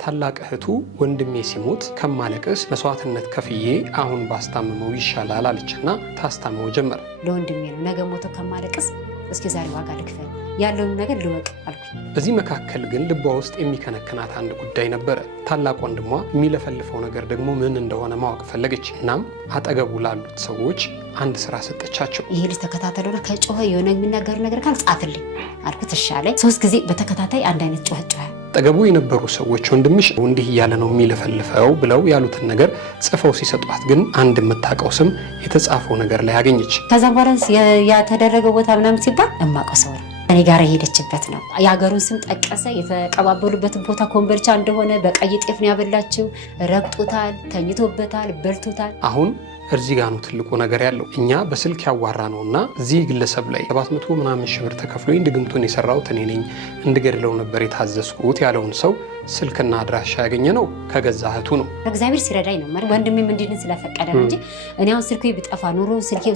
ታላቅ እህቱ ወንድሜ ሲሞት ከማለቅስ መስዋዕትነት ከፍዬ አሁን ባስታምመው ይሻላል አለችና ታስታምመው ጀመረ። ለወንድሜ ነው ነገ ሞቶ ከማለቅስ እስኪ ዛሬ ዋጋ ልክፈል ያለውን ነገር ልወቅ አልኩኝ። በዚህ መካከል ግን ልቧ ውስጥ የሚከነክናት አንድ ጉዳይ ነበረ። ታላቅ ወንድሟ የሚለፈልፈው ነገር ደግሞ ምን እንደሆነ ማወቅ ፈለገች። እናም አጠገቡ ላሉት ሰዎች አንድ ስራ ሰጠቻቸው። ይሄ ልጅ ተከታተለውና ከጮኸ የሆነ የሚናገር ነገር ካል ጻፍልኝ አልኩት። እሺ አለኝ። 3 ጊዜ በተከታታይ አንድ አይነት ጮኸ። አጠገቡ የነበሩ ሰዎች ወንድምሽ እንዲህ እያለ ነው የሚለፈልፈው ብለው ያሉትን ነገር ጽፈው ሲሰጧት ግን አንድ የምታውቀው ስም የተጻፈው ነገር ላይ አገኘች። ከዛ በኋላ ያተደረገው ቦታ ምናምን ሲባል እማውቀው ሰው ነው እኔ ጋር የሄደችበት ነው። የሀገሩን ስም ጠቀሰ። የተቀባበሉበትን ቦታ ኮምቦልቻ እንደሆነ በቀይ ጤፍ ነው ያበላችው። ረግጦታል፣ ተኝቶበታል፣ በልቶታል። አሁን እዚህ ጋር ነው ትልቁ ነገር ያለው። እኛ በስልክ ያዋራ ነውና እዚህ ግለሰብ ላይ 700 ምናምን ሺህ ብር ተከፍሎኝ ድግምቱን የሰራሁት እኔ ነኝ እንድገድለው ነበር የታዘዝኩት ያለውን ሰው ስልክና አድራሻ ያገኘ ነው ከገዛ እህቱ ነው። እግዚአብሔር ሲረዳኝ ነው ማለት ወንድሜም እንዲድን ስለፈቀደ ነው እንጂ እኔ አሁን ስልኩ ቢጠፋ ኑሮ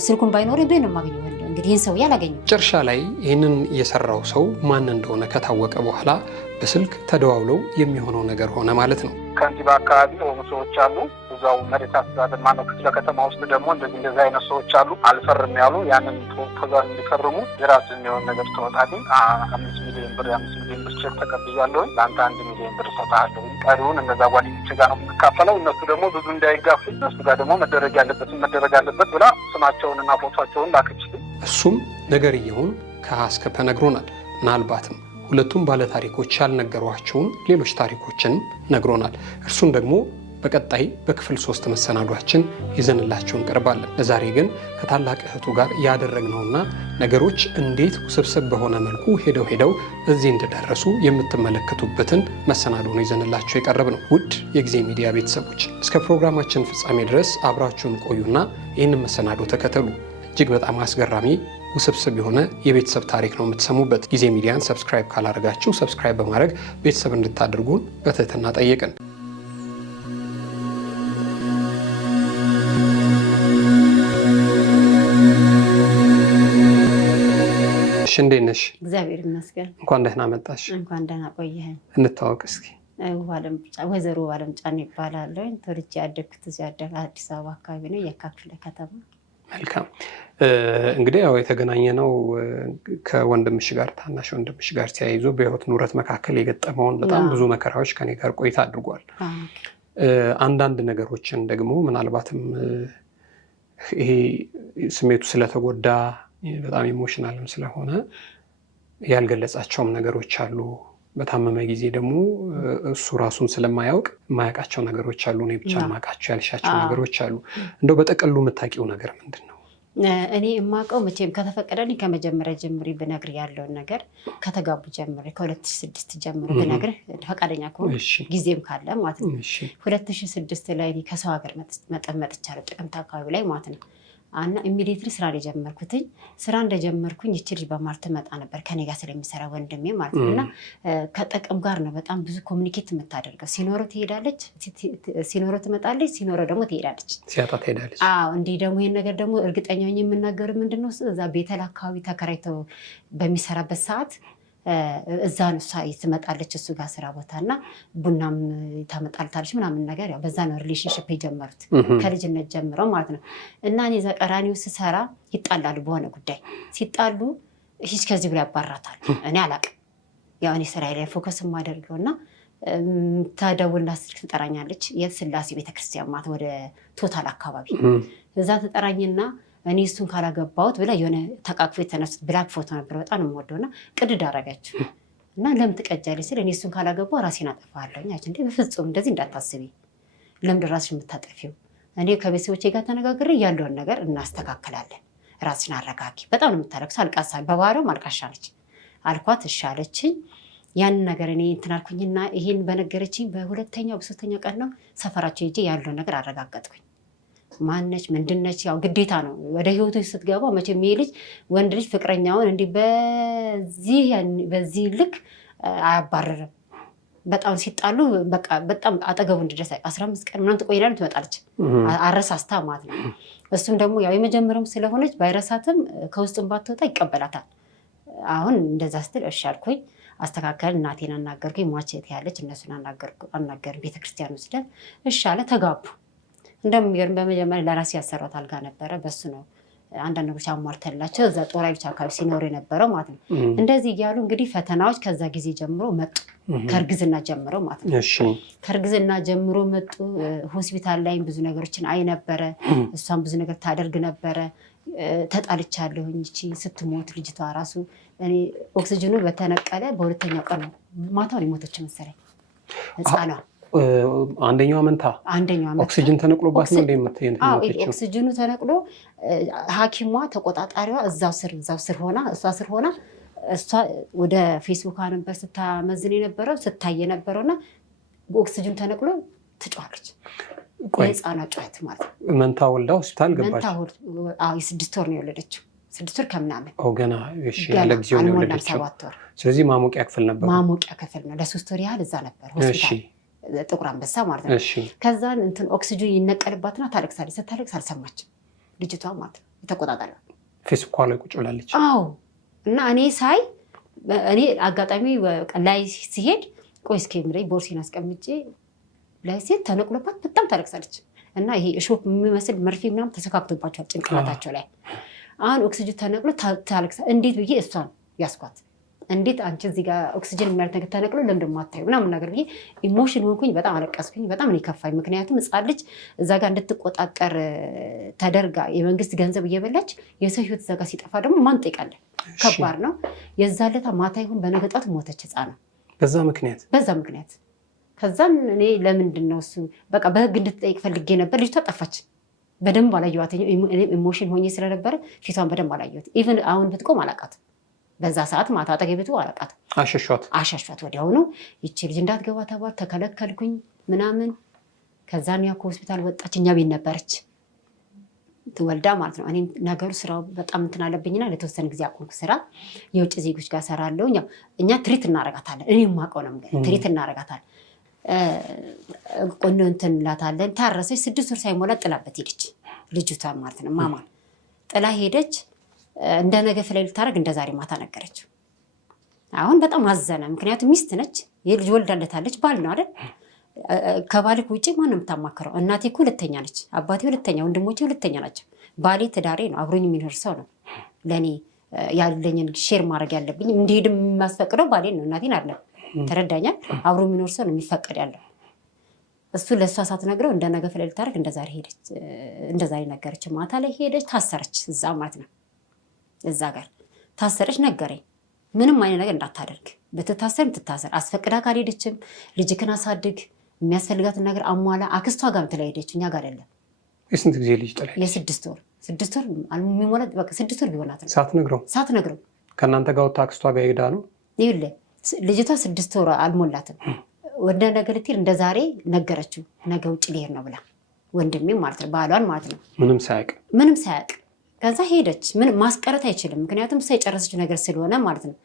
ስልኩን ባይኖር ቢሆን ነው የማገኘው። እንግዲህ ይህን ሰው ያላገኘው ጨርሻ ላይ ይህንን የሰራው ሰው ማን እንደሆነ ከታወቀ በኋላ በስልክ ተደዋውለው የሚሆነው ነገር ሆነ ማለት ነው። ከንቲባ አካባቢ የሆኑ ሰዎች አሉ። እዛው መሬት አስተዳደር ማነው ክፍለ ከተማ ውስጥ ደግሞ እንደዚህ አይነት ሰዎች አሉ። አልፈርም ያሉ ያንን ትእዛዝ እንዲፈርሙ የራሱ የሚሆን ነገር ተወጣልኝ 5 ሚሊዮን ብር 5 ሚሊዮን ብር ቼክ ተቀብያለሁ። ለአንተ 1 ሚሊዮን ብር ሰጥሃለሁ። ቀሪውን እነዛ ጓደኞቼ ጋር ነው የምንካፈለው። እነሱ ደግሞ ብዙ እንዳይጋፉ እነሱ ጋር ደግሞ መደረግ ያለበት ብላ ስማቸውንና ፎቶቸውን ላከችልኝ። እሱም ነገርየውን ከሀ እስከ ፐ ነግሮናል። ምናልባትም ሁለቱም ባለታሪኮች ያልነገሯቸውን ሌሎች ታሪኮችን ነግሮናል። እርሱን ደግሞ በቀጣይ በክፍል 3 መሰናዷችን ይዘንላችሁ እንቀርባለን። ለዛሬ ግን ከታላቅ እህቱ ጋር ያደረግነውና ነገሮች እንዴት ውስብስብ በሆነ መልኩ ሄደው እዚህ እንደደረሱ የምትመለከቱበትን መሰናዶ ነው ይዘንላችሁ የቀረብ ነው። ውድ የጊዜ ሚዲያ ቤተሰቦች እስከ ፕሮግራማችን ፍጻሜ ድረስ አብራችሁን ቆዩና ይህንን መሰናዶ ተከተሉ። እጅግ በጣም አስገራሚ ውስብስብ የሆነ የቤተሰብ ታሪክ ነው የምትሰሙበት። ጊዜ ሚዲያን ሰብስክራይብ ካላደረጋችሁ ሰብስክራይብ በማድረግ ቤተሰብ እንድታደርጉን በትህትና ጠየቅን። እንዴት ነሽ? እግዚአብሔር ይመስገን። እንኳን ደህና መጣሽ። እንኳን ደህና ቆየኸኝ። እንታወቅ እስኪ። ወይዘሮ ባለም ጫን ይባላለሁ። ተወልጄ ያደግኩት እዚህ አዲስ አበባ አካባቢ ነው፣ የካ ክፍለ ከተማ። መልካም። እንግዲህ ያው የተገናኘ ነው ከወንድምሽ ጋር ታናሽ ወንድምሽ ጋር ተያይዞ በህይወት ኑረት መካከል የገጠመውን በጣም ብዙ መከራዎች ከኔ ጋር ቆይታ አድርጓል። አንዳንድ ነገሮችን ደግሞ ምናልባትም ይሄ ስሜቱ ስለተጎዳ በጣም ኢሞሽናልም ስለሆነ ያልገለጻቸውም ነገሮች አሉ። በታመመ ጊዜ ደግሞ እሱ ራሱን ስለማያውቅ የማያውቃቸው ነገሮች አሉ። እኔ ብቻ የማውቃቸው ያልሻቸው ነገሮች አሉ። እንደው በጠቅሉ የምታውቂው ነገር ምንድን ነው? እኔ የማውቀው መቼም ከተፈቀደልኝ ከመጀመሪያ ጀምሪ ብነግር ያለውን ነገር ከተጋቡ ጀምሪ ከ2006 ጀምሮ ብነግር ፈቃደኛ ከሆነ ጊዜም ካለ ማለት ነው። 2006 ላይ ከሰው ሀገር መጥቻለሁ፣ ጥቅምት አካባቢ ላይ ማለት ነው። እና ኢሚዲየትሊ ስራ የጀመርኩትኝ ስራ እንደጀመርኩኝ ይቺ ልጅ በማር ትመጣ ነበር ከኔ ጋር ስለሚሰራ ወንድሜ ማለት ነው። እና ከጥቅም ጋር ነው በጣም ብዙ ኮሚኒኬት የምታደርገው። ሲኖረው ትሄዳለች፣ ሲኖረው ትመጣለች፣ ሲኖረው ደግሞ ትሄዳለች፣ ሲያጣ ትሄዳለች። እንዲህ ደግሞ ይህን ነገር ደግሞ እርግጠኛ ሆኜ የምናገር ምንድነው እዛ ቤተል አካባቢ ተከራይተው በሚሰራበት ሰዓት እዛ ነው ትመጣለች እሱ ጋር ስራ ቦታ እና ቡናም ታመጣልታለች ምናምን ነገር። ያው በዛ ነው ሪሌሽንሽፕ የጀመሩት ከልጅነት ጀምረው ማለት ነው። እና እኔ እዛ ቀራኒው ስሰራ ይጣላሉ። በሆነ ጉዳይ ሲጣሉ ሂጅ ከዚህ ብሎ ያባራታል። እኔ አላቅም። ያው እኔ ስራ ላይ ፎከስ የማደርገው እና ተደውልና ስልክ ትጠራኛለች። የስላሴ ቤተክርስቲያን ማለት ወደ ቶታል አካባቢ እዛ ትጠራኝና እኔ እሱን ካላገባሁት ብላ የሆነ ተቃቅፎ የተነሱት ብላክ ፎቶ ነበር። በጣም ነው የምወደው እና ቅድድ አደረገችው እና ለምን ትቀጃለች ስል እኔ እሱን ካላገባሁ ራሴን አጠፋለሁ። እንዴ በፍጹም እንደዚህ እንዳታስቢ፣ ለምንድን ራስሽ የምታጠፊው? እኔ ከቤተሰቦቼ ጋር ተነጋግሬ ያለውን ነገር እናስተካክላለን፣ ራስሽን አረጋጊ። በጣም ነው የምታለቅሰው፣ አልቃሳ በባህሪው አልቃሻ ነች አልኳት። እሺ አለችኝ። ያንን ነገር እኔ እንትን አልኩኝና ይሄን በነገረችኝ በሁለተኛው በሶስተኛው ቀን ነው ሰፈራቸው ሄጄ ያለውን ነገር አረጋገጥኩኝ። ማነች ምንድነች? ያው ግዴታ ነው ወደ ህይወቱ ስትገባ መቼም ይሄ ልጅ ወንድ ልጅ ፍቅረኛውን እንዲህ በዚህ ልክ አያባረርም። በጣም ሲጣሉ በቃ በጣም አጠገቡ እንድደርስ 15 ቀን ምናምን ትቆይላለች፣ ትመጣለች አረሳስታ ማለት ነው። እሱም ደግሞ ያው የመጀመሪያውም ስለሆነች ባይረሳትም ከውስጡም ባትወጣ ይቀበላታል። አሁን እንደዛ ስትል እሺ አልኩኝ። አስተካከል። እናቴን አናገርኩኝ። ሟቸት ያለች እነሱን አናገር ቤተክርስቲያን ወስደን እሺ አለ። ተጋቡ። እንደሚገርም በመጀመሪያ ለራሴ ያሰራሁት አልጋ ነበረ። በሱ ነው አንዳንድ ነገሮች አሟርተላቸው እዛ ጦር ኃይሎች አካባቢ ሲኖሩ የነበረው ማለት ነው። እንደዚህ እያሉ እንግዲህ ፈተናዎች ከዛ ጊዜ ጀምሮ መጡ። ከእርግዝና ጀምሮ ማለት ነው። ከእርግዝና ጀምሮ መጡ። ሆስፒታል ላይም ብዙ ነገሮችን አይ ነበረ። እሷን ብዙ ነገር ታደርግ ነበረ። ተጣልቻለሁኝ። እቺ ስትሞት ልጅቷ ራሱ እኔ ኦክሲጅኑ በተነቀለ በሁለተኛው ቀን ነው ማታውን የሞተች መሰለኝ ህፃኗ። አንደኛዋ መንታ ኦክሲጅን ተነቅሎባት ነው እንደምትየው። ኦክሲጅኑ ተነቅሎ ሐኪሟ ተቆጣጣሪዋ እዛው ስር ሆና እሷ ወደ ፌስቡክ ነበር ስታመዝን የነበረው ስታይ የነበረውና ኦክሲጅን ተነቅሎ ትጫዋለች። የህፃኗ ጩኸት ማለት ነው። መንታ ወልዳ ሆስፒታል ገባች። የ6 ወር ነው የወለደችው። 6 ወር ከምናምን ገና ያለ ጊዜው ነው የወለደችው። 7 ወር። ስለዚህ ማሞቂያ ክፍል ነበር። ማሞቂያ ክፍል ነው። ለ3 ወር ያህል እዛ ነበር ሆስፒታል ጥቁር አንበሳ ማለት ነው። ከዛን ኦክሲጅን ይነቀልባትና ታለቅሳለች። ስታለቅስ አልሰማችም ልጅቷ ማለት ነው። የተቆጣጠረ ፌስቡክ ላይ ቁጭ ብላለች። አዎ። እና እኔ አጋጣሚ ላይ ሲሄድ ቆይ እስኪ ምረይ ቦርሴን አስቀምጬ ላይ ሲሄድ ተነቅሎባት በጣም ታለቅሳለች። እና ይሄ እሾህ የሚመስል መርፌ ምናምን ተሰካክቶባቸዋል ጭንቅላታቸው ላይ። አሁን ኦክሲጅን ተነቅሎ ታለቅሳ። እንዴት ብዬ እሷን ያስኳት እንዴት አንቺ እዚህ ጋር ኦክሲጅን የሚያደርግ ነገር ተነቅሎ ለምንድን ማታዩ ምናምን ነገር ብዬ ኢሞሽን ሆንኩኝ። በጣም አለቀስኩኝ። በጣም ነው የከፋኝ። ምክንያቱም ሕፃን ልጅ እዛ ጋር እንድትቆጣጠር ተደርጋ የመንግስት ገንዘብ እየበላች የሰው ህይወት እዛ ጋር ሲጠፋ ደግሞ ማን ጠይቃለን? ከባድ ነው። የዛን ዕለት ማታ ይሁን በነገ ጠዋት ሞተች ሕፃኗ በዛ ምክንያት። ከዛም እኔ ለምንድን ነው እሱ በቃ በህግ እንድትጠይቅ ፈልጌ ነበር። ልጅቷ ጠፋች። በደንብ አላየኋት። ኢሞሽን ሆኜ ስለነበረ ፊቷን በደንብ አላየኋት። ኢቨን አሁን ብትቆም አላውቃትም። በዛ ሰዓት ማታ አጠገቤቱ አላውቃት አሸሿት። ወዲያውኑ ይቺ ልጅ እንዳትገባ ተባል ተከለከልኩኝ ምናምን። ከዛም ያው ከሆስፒታል ወጣች። እኛ ቤት ነበረች ትወልዳ ማለት ነው። እኔም ነገሩ ስራው በጣም እንትን አለብኝና ለተወሰነ ጊዜ አቆምኩ ስራ። የውጭ ዜጎች ጋር ሰራለሁ። እኛ ትሪት እናረጋታለን። እኔ የማውቀው ነው ትሪት እናረጋታለን። ቆንጆ እንትን እንላታለን። ታረሰች። 6 ወር ሳይሞላ ጥላበት ሄደች ልጅቷ ማለት ነው። ማማን ጥላ ሄደች። እንደ ነገ ፍላይ ልታደርግ እንደ ዛሬ ማታ ነገረችው። አሁን በጣም አዘነ። ምክንያቱም ሚስት ነች፣ የልጅ ወልዳለታለች፣ ባል ነው አይደል? ከባልክ ውጭ ማንም የምታማክረው? እናቴ እኮ ሁለተኛ ነች፣ አባቴ ሁለተኛ፣ ወንድሞቼ ሁለተኛ ናቸው። ባሌ ትዳሬ ነው፣ አብሮኝ የሚኖር ሰው ነው። ለእኔ ያለኝን ሼር ማድረግ ያለብኝ እንዲሄድ የማስፈቅደው ባሌን ነው፣ እናቴን አይደለም። ተረዳኛል? አብሮ የሚኖር ሰው ነው የሚፈቀድ ያለው። እሱ ለእሷ ሳትነግረው እንደ ነገ ፍላይ ልታደርግ እንደ ዛሬ ነገረችው። ማታ ላይ ሄደች፣ ታሰረች እዛ ማለት ነው። እዛ ጋር ታሰረች። ነገረኝ ምንም አይነት ነገር እንዳታደርግ፣ ብትታሰር ትታሰር፣ አስፈቅዳ ካልሄደችም ልጅክን አሳድግ፣ የሚያስፈልጋትን ነገር አሟላ። አክስቷ ጋር ትለሄደች፣ እኛ ጋር አይደለም። የስንት ጊዜ ልጅ ጥላ? የ6 ወር የሚሞላ በቃ 6 ወር ቢሆናት ነው። ሳትነግረው ከእናንተ ጋር ወጥታ አክስቷ ጋር ሄዳ ነው። ይኸውልህ ልጅቷ 6 ወር አልሞላትም። ወደ ነገ ልትሄድ እንደ ዛሬ ነገረችው። ነገ ውጭ ሊሄድ ነው ብላ ወንድሜ ማለት ነው፣ ባሏን ማለት ነው። ምንም ሳያውቅ ከዛ ሄደች። ምን ማስቀረት አይችልም፣ ምክንያቱም እሷ የጨረሰችው ነገር ስለሆነ ማለት ነው።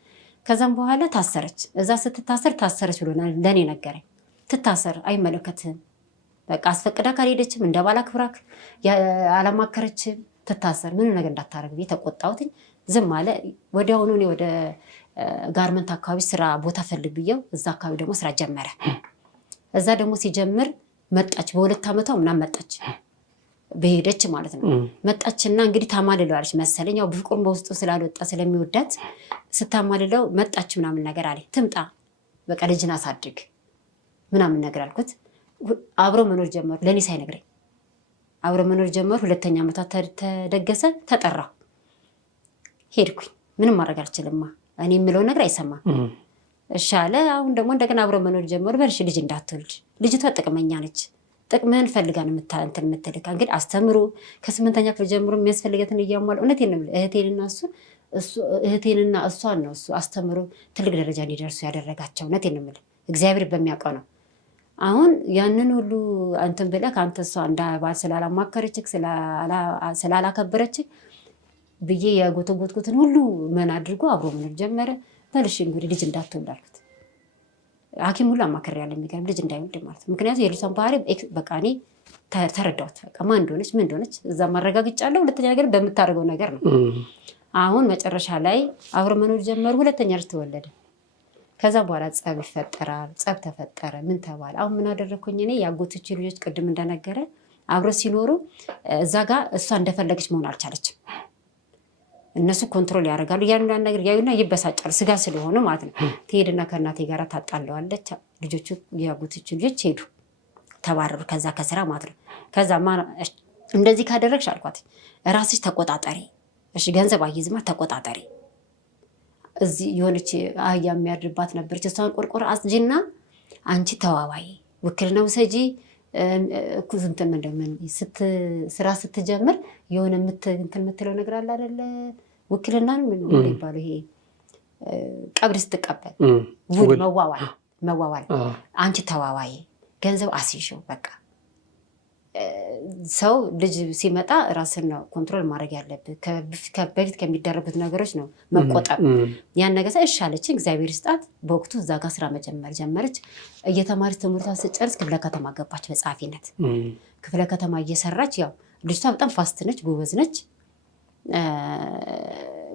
ከዛም በኋላ ታሰረች። እዛ ስትታሰር ታሰረች ብሎ ለእኔ ነገረኝ። ትታሰር አይመለከትህም፣ በቃ አስፈቅዳ ካልሄደችም እንደ ባላ ክብራክ አላማከረችም፣ ትታሰር፣ ምንም ነገር እንዳታረግ ብዬ ተቆጣሁትኝ። ዝም አለ። ወዲያውኑ እኔ ወደ ጋርመንት አካባቢ ስራ ቦታ ፈልግ ብዬው እዛ አካባቢ ደግሞ ስራ ጀመረ። እዛ ደግሞ ሲጀምር መጣች። በ2 ዓመቷ ምናምን መጣች፣ በሄደች ማለት ነው። መጣችና እንግዲህ ታማልለዋለች መሰለኝ፣ ያው ፍቅሩን በውስጡ ስላልወጣ ስለሚወዳት ስታማልለው መጣች ምናምን ነገር አለ። ትምጣ በቃ ልጅን አሳድግ ምናምን ነገር አልኩት። አብሮ መኖር ጀመሩ፣ ለእኔ ሳይነግረኝ አብሮ መኖር ጀመሩ። 2ኛ ዓመቷ ተደገሰ፣ ተጠራ። ሄድኩኝ። ምንም ማድረግ አልችልማ፣ እኔ የምለውን ነገር አይሰማም። እሺ አለ። አሁን ደግሞ እንደገና አብሮ መኖር ጀመሩ። በልሽ ልጅ እንዳትወልድ፣ ልጅቷ ጥቅመኛ ነች፣ ጥቅምህን ፈልጋ ነው እንትን የምትልካ። እንግዲህ አስተምሮ ከ8ኛ ክፍል ጀምሮ የሚያስፈልገትን እያሟላ እውነቴን ነው። እህቴንና እሷን ነው እሱ አስተምሮ ትልቅ ደረጃ እንዲደርሱ ያደረጋቸው። እውነቴን ነው የምልህ፣ እግዚአብሔር በሚያውቀው ነው። አሁን ያንን ሁሉ እንትን ብለህ ከአንተ እሷ እንደ ባል ስላላማከረችህ ስላላከበረችህ ብዬ የጎተጎትኩትን ሁሉ ምን አድርጎ አብሮ መኖር ጀመረ። በልሽ እንግዲህ ልጅ እንዳትወልድ አልኩት። ሐኪም ሁሉ አማክሬያለሁ፣ የሚገርም ልጅ እንዳይወልድ ማለት ነው። ምክንያቱም የልጅቷን ባህሪ በቃ እኔ ተረዳሁት። በቃ ማን እንደሆነች ምን እንደሆነች እዛ ማረጋግጫለሁ። ሁለተኛ ነገር በምታደርገው ነገር ነው። አሁን መጨረሻ ላይ አብሮ መኖር ጀመሩ። 2ኛ ልጅ ተወለደ። ከዛ በኋላ ጸብ ይፈጠራል። ጸብ ተፈጠረ። ምን ተባለ? አሁን ምን አደረኩኝ እኔ ያጎቶች ልጆች ቅድም እንደነገረ አብረው ሲኖሩ እዛ ጋር እሷ እንደፈለገች መሆን አልቻለችም። እነሱ ኮንትሮል ያደርጋሉ። ያን ነገር ያዩና ይበሳጫሉ። ስጋ ስለሆነ ማለት ነው። ትሄድና ከእናቴ ጋር ታጣለዋለች። ልጆቹ ያጎቶች ልጆች ሄዱ፣ ተባረሩ ከዛ ከስራ ማለት ነው። ከዛ እንደዚህ ካደረግሽ አልኳት ራስሽ ተቆጣጠሪ፣ እሺ ገንዘብ አይዝማ ተቆጣጠሪ። እዚህ የሆነች አህያ የሚያድርባት ነበረች። እሷን ቆርቆር አስጂና አንቺ ተዋዋይ ውክልና ውሰጂ። ስራ ስትጀምር የሆነ የምትለው ነገር አለ አይደለ? ውክልና ምን ይባለው ይሄ ቀብር ስትቀበል መዋዋል። አንቺ ተዋዋይ ገንዘብ አስይሽው በቃ ሰው ልጅ ሲመጣ ራስን ነው ኮንትሮል ማድረግ ያለብህ። በፊት ከሚደረጉት ነገሮች ነው መቆጠብ። ያን ነገር እሺ አለች። እግዚአብሔር ስጣት። በወቅቱ እዛ ጋር ስራ መጀመር ጀመረች። እየተማረች ትምህርቷን ስጨርስ ክፍለ ከተማ ገባች በጸሐፊነት። ክፍለ ከተማ እየሰራች ያው ልጅቷ በጣም ፋስት ነች፣ ጎበዝ ነች።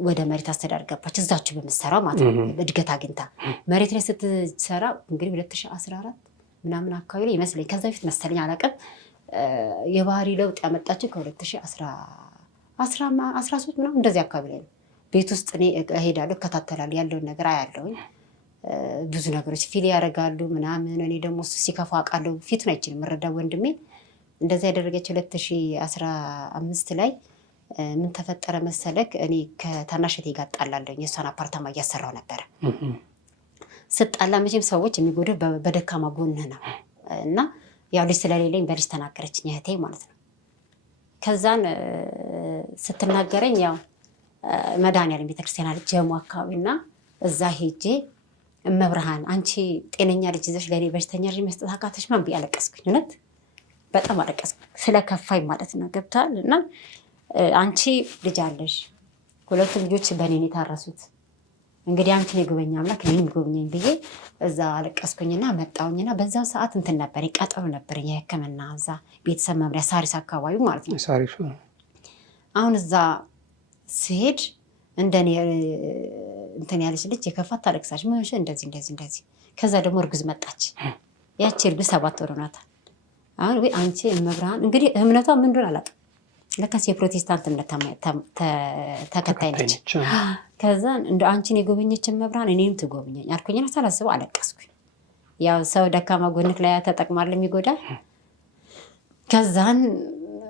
ወደ መሬት አስተዳደር ገባች። እዛችሁ በምትሰራው ማለት ነው እድገት አግኝታ መሬት ላይ ስትሰራ እንግዲህ 2014 ምናምን አካባቢ ላይ ይመስለኝ፣ ከዛ በፊት መሰለኝ አላውቅም። የባህሪ ለውጥ ያመጣችው ከ2013 ምናምን እንደዚህ አካባቢ ላይ ነው። ቤት ውስጥ እኔ እሄዳለሁ፣ እከታተላለሁ፣ ያለውን ነገር አያለሁኝ። ብዙ ነገሮች ፊል ያደርጋሉ ምናምን። እኔ ደግሞ እሱ ሲከፋ አውቃለሁ። ፊቱን አይችልም መረዳ ወንድሜ። እንደዚህ ያደረገች 2015 ላይ ምን ተፈጠረ መሰለክ? እኔ ከታናሽቴ ጋር ጣላለሁኝ። የእሷን አፓርታማ እያሰራው ነበረ። ስጣላ መቼም ሰዎች የሚጎዱ በደካማ ጎንህ ነው እና ያው ልጅ ስለሌለኝ በልጅ ተናገረችኝ እህቴ ማለት ነው። ከዛን ስትናገረኝ ያው መድኃኒዓለም ቤተክርስቲያን አለች ጀሞ አካባቢና እዛ ሄጄ እመብርሃን አንቺ ጤነኛ ልጅ ይዘሽ ለእኔ በሽተኛ ልጅ መስጠት አቃተሽ ምናምን ብዬ አለቀስኩኝ። እውነት በጣም አለቀስኩኝ ስለከፋኝ ማለት ነው። ገብቷል። እና አንቺ ልጅ አለሽ፣ ሁለቱም ልጆች በእኔ ነው የታረሱት። እንግዲህ አንቺን የጎበኛ አምላክ እኔንም ጎብኘኝ ብዬ እዛ አለቀስኩኝና መጣሁኝና በዛ ሰዓት እንትን ነበር ቀጠሮ ነበር የሕክምና እዛ ቤተሰብ መምሪያ ሳሪስ አካባቢ ማለት ነው። አሁን እዛ ስሄድ እንደኔ እንትን ያለች ልጅ የከፋት ታለቅሳች ምንሽ እንደዚህ። ከዛ ደግሞ እርጉዝ መጣች። ያቺ እርጉዝ 7 ወር ሆኗታል። አሁን ወይ አንቺ መብርሃን እንግዲህ እምነቷ ምን እንደሆነ አላውቅም። ለካስ የፕሮቴስታንት እምነት ተከታይ ነች። ከዛ እንደ አንቺን የጎበኘችን መብርሃን እኔንም ትጎብኘኝ አልኩኝና ሳላስበው አለቀስኩኝ። ያው ሰው ደካማ ጎንክ ላይ ተጠቅማል የሚጎዳ። ከዛን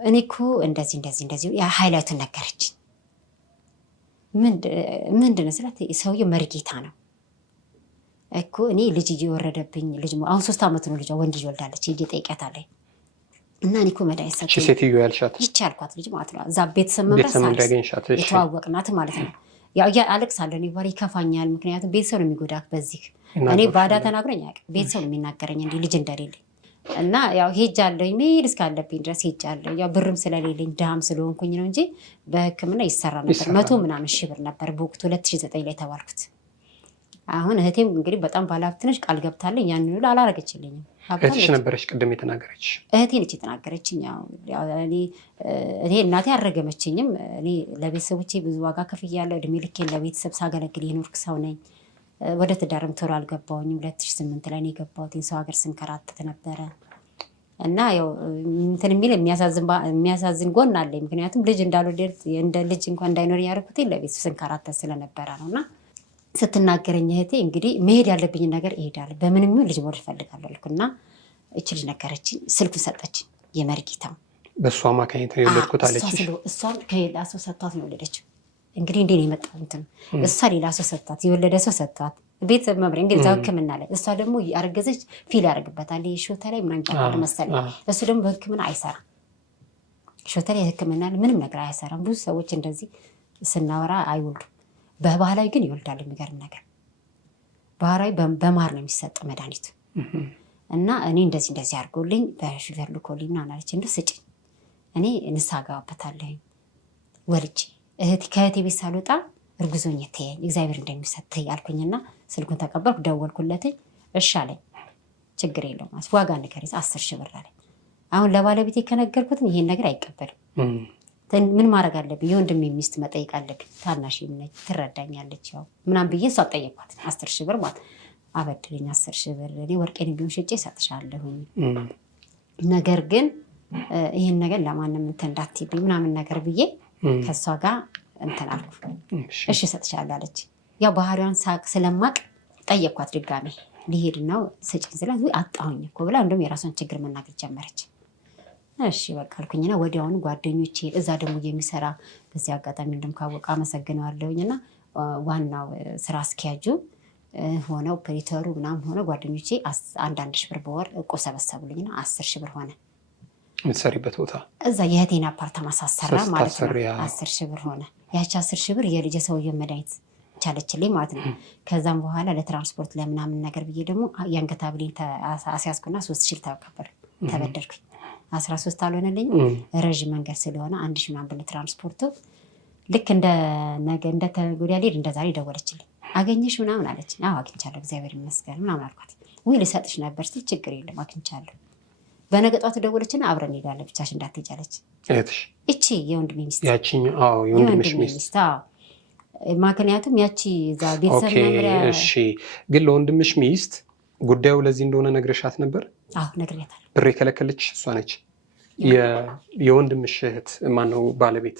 እኔ እኮ እንደዚህ ሃይላይቱን ነገረችኝ። ምንድን ነው ስላት ሰውዬው መርጌታ ነው እኮ እኔ ልጅ እየወረደብኝ ልጅ አሁን 3 ዓመት ነው ልጇ ወንድ ልጅ ወልዳለች። ሄጄ ጠይቄያታለሁ እና እኔ እኮ መድኃኒት ሰጠኝ ሴትዮ ያልሻት ይቺ ያልኳት ልጅ ማለት ነው። እዛ ቤተሰብ መምራት የተዋወቅናት ማለት ነው። ያው አለቅሳለሁ እኔ ባሪ ይከፋኛል። ምክንያቱም ቤተሰብ ነው የሚጎዳክ። በዚህ እኔ ባዳ ተናግረኝ አያውቅም። ቤተሰብ ነው የሚናገረኝ እንዲህ ልጅ እንደሌለኝ እና ያው ሄጃለሁ መሄድ እስካለብኝ ድረስ ሄጃለሁ። ያው ብርም ስለሌለኝ ድሃም ስለሆንኩኝ ነው እንጂ በሕክምና ይሰራ ነበር። 100 ምናምን ሺህ ብር ነበር በወቅቱ 2009 ላይ ተባልኩት። አሁን እህቴም እንግዲህ በጣም ባለሀብት ነች፣ ቃል ገብታለኝ ያን ሁሉ አላረገችልኝም። እህትሽ ነበረች ቅድም የተናገረች? እህቴ ነች የተናገረችኝ። እኔ እናቴ አልረገመችኝም። እኔ ለቤተሰቦቼ ብዙ ዋጋ ከፍያለሁ። እድሜ ልኬን ለቤተሰብ ሳገለግል የኖርክ ሰው ነኝ። ወደ ትዳርም ቶሎ አልገባሁኝም። 2008 ላይ ነው የገባሁት። ሰው ሀገር ስንከራተት ነበረ እና ያው እንትን የሚል የሚያሳዝን ጎን አለኝ። ምክንያቱም ልጅ እንዳልወለድ እንደ ልጅ እንኳን እንዳይኖር ያደረኩት ለቤተሰብ ስንከራተት ስለነበረ ነው። እና ስትናገረኝ እህቴ እንግዲህ መሄድ ያለብኝን ነገር እሄዳለሁ፣ በምንም ልጅ መውለድ እፈልጋለሁ አልኩና እች ልጅ ነገረችኝ። ስልኩን ሰጠችኝ የመርጌታው። በእሷ አማካኝነት ነው የወለድኩት አለችሽ? እሷን ከሌላ ሰው ሰጥቷት ነው የወለደችው። እንግዲህ እንዴ ነው የመጣው እንትን እሷ ሌላ ሰው ሰጥቷት የወለደ ሰው ሰጥቷት ቤተሰብ መምሪያ እንግዲህ እዛው ሕክምና ላይ እሷ ደግሞ ያረገዘች ፊል ያደርግበታል ሾተ ላይ ምናምን ይባላል መሰለኝ። እሱ ደግሞ በሕክምና አይሰራም። ሾተ ላይ ሕክምና ላይ ምንም ነገር አይሰራም። ብዙ ሰዎች እንደዚህ ስናወራ አይወልዱም። በባህላዊ ግን ይወልዳል። የሚገርም ነገር ባህላዊ በማር ነው የሚሰጥ መድኃኒቱ። እና እኔ እንደዚህ አድርጎልኝ በሹፌር ልኮልኝ ምናምን አለች። እንደው ስጭኝ እኔ ንስሓ እገባበታለሁኝ ወልጄ ከእህቴ ቤት ሳልወጣ እርጉዞኝ ተይኝ እግዚአብሔር እንደሚሰጥ አልኩኝና ስልኩን ተቀበልኩ። ደወልኩለትኝ። እሺ አለኝ። ችግር የለውም ዋጋ ንገሪኝ 10 ሺህ ብር አለኝ። አሁን ለባለቤቴ ከነገርኩትም ይሄን ነገር አይቀበልም። ምን ማድረግ አለብኝ? የወንድሜ ሚስት መጠየቅ አለብኝ። ታናሽ ነች ትረዳኛለች ያው ምናምን ብዬ እሷ ጠየኳት 10 ሺህ ብር ማለት አበድሪኝ 10,000 ብር እኔ ወርቄን ቢሆን ሽጬ እሰጥሻለሁ፣ ነገር ግን ይህን ነገር ለማንም እንትን እንዳትይብኝ ምናምን ነገር ብዬ ከእሷ ጋር እንትን አልኩ። እሺ እሰጥሻለሁ አለች። ያው ባህሪዋን ሳቅ ስለማቅ ጠየቅኳት ድጋሜ ሊሄድ ነው ስጭኝ ስላት አጣሁኝ እኮ ብላ እንደውም የራሷን ችግር መናገር ጀመረች። እሺ በቃ አልኩኝና ወዲያውኑ ጓደኞቼ እዛ ደግሞ የሚሰራ በዚህ አጋጣሚ እንደምካወቅ አመሰግነዋለሁኝና ዋናው ስራ አስኪያጁ ሆነው ኦፕሬተሩ ምናምን ሆነ ጓደኞቼ 1,000 ብር በወር እቁብ ሰበሰቡልኝና 10,000 ብር ሆነ። የምትሰሪበት ቦታ እዛ የእህቴን አፓርታማ ሳሰራ ማለት ነው 10,000 ብር ሆነ። ያቺ 10,000 ብር የልጅ ሰውዬው መድኃኒት ቻለችልኝ ማለት ነው። ከዛም በኋላ ለትራንስፖርት ለምናምን ነገር ብዬ ደግሞ የአንገት ሐብሌን አስያዝኩና 3,000 ተበደርኩኝ። 13 አልሆነልኝ ረዥም መንገድ ስለሆነ 1,000 ምናምን ብር ትራንስፖርቱ። ልክ እንደ ነገ እንደ ተጎዳያ ልሄድ እንደ ዛሬ ደወለችልኝ። አገኘሽ ምናምን አለች። አዎ አግኝቻለሁ እግዚአብሔር ይመስገን ምናምን አልኳት። ውይ ልሰጥሽ ነበር ስትል ችግር የለም አግኝቻለሁ። በነገ ጠዋት ደወለችና አብረን እንሄዳለን ብቻሽን እንዳትሄጂ አለች። እቺ የወንድሜ ሚስት ያቺኛው የወንድምሽ ሚስት ምክንያቱም ያቺ እዛ ቤተሰብ መምሪያ። እሺ ግን ለወንድምሽ ሚስት ጉዳዩ ለዚህ እንደሆነ ነግረሻት ነበር? አዎ ነግሬያታለሁ። ብር የከለከለች እሷ ነች። የወንድምሽ እህት ማነው ባለቤት?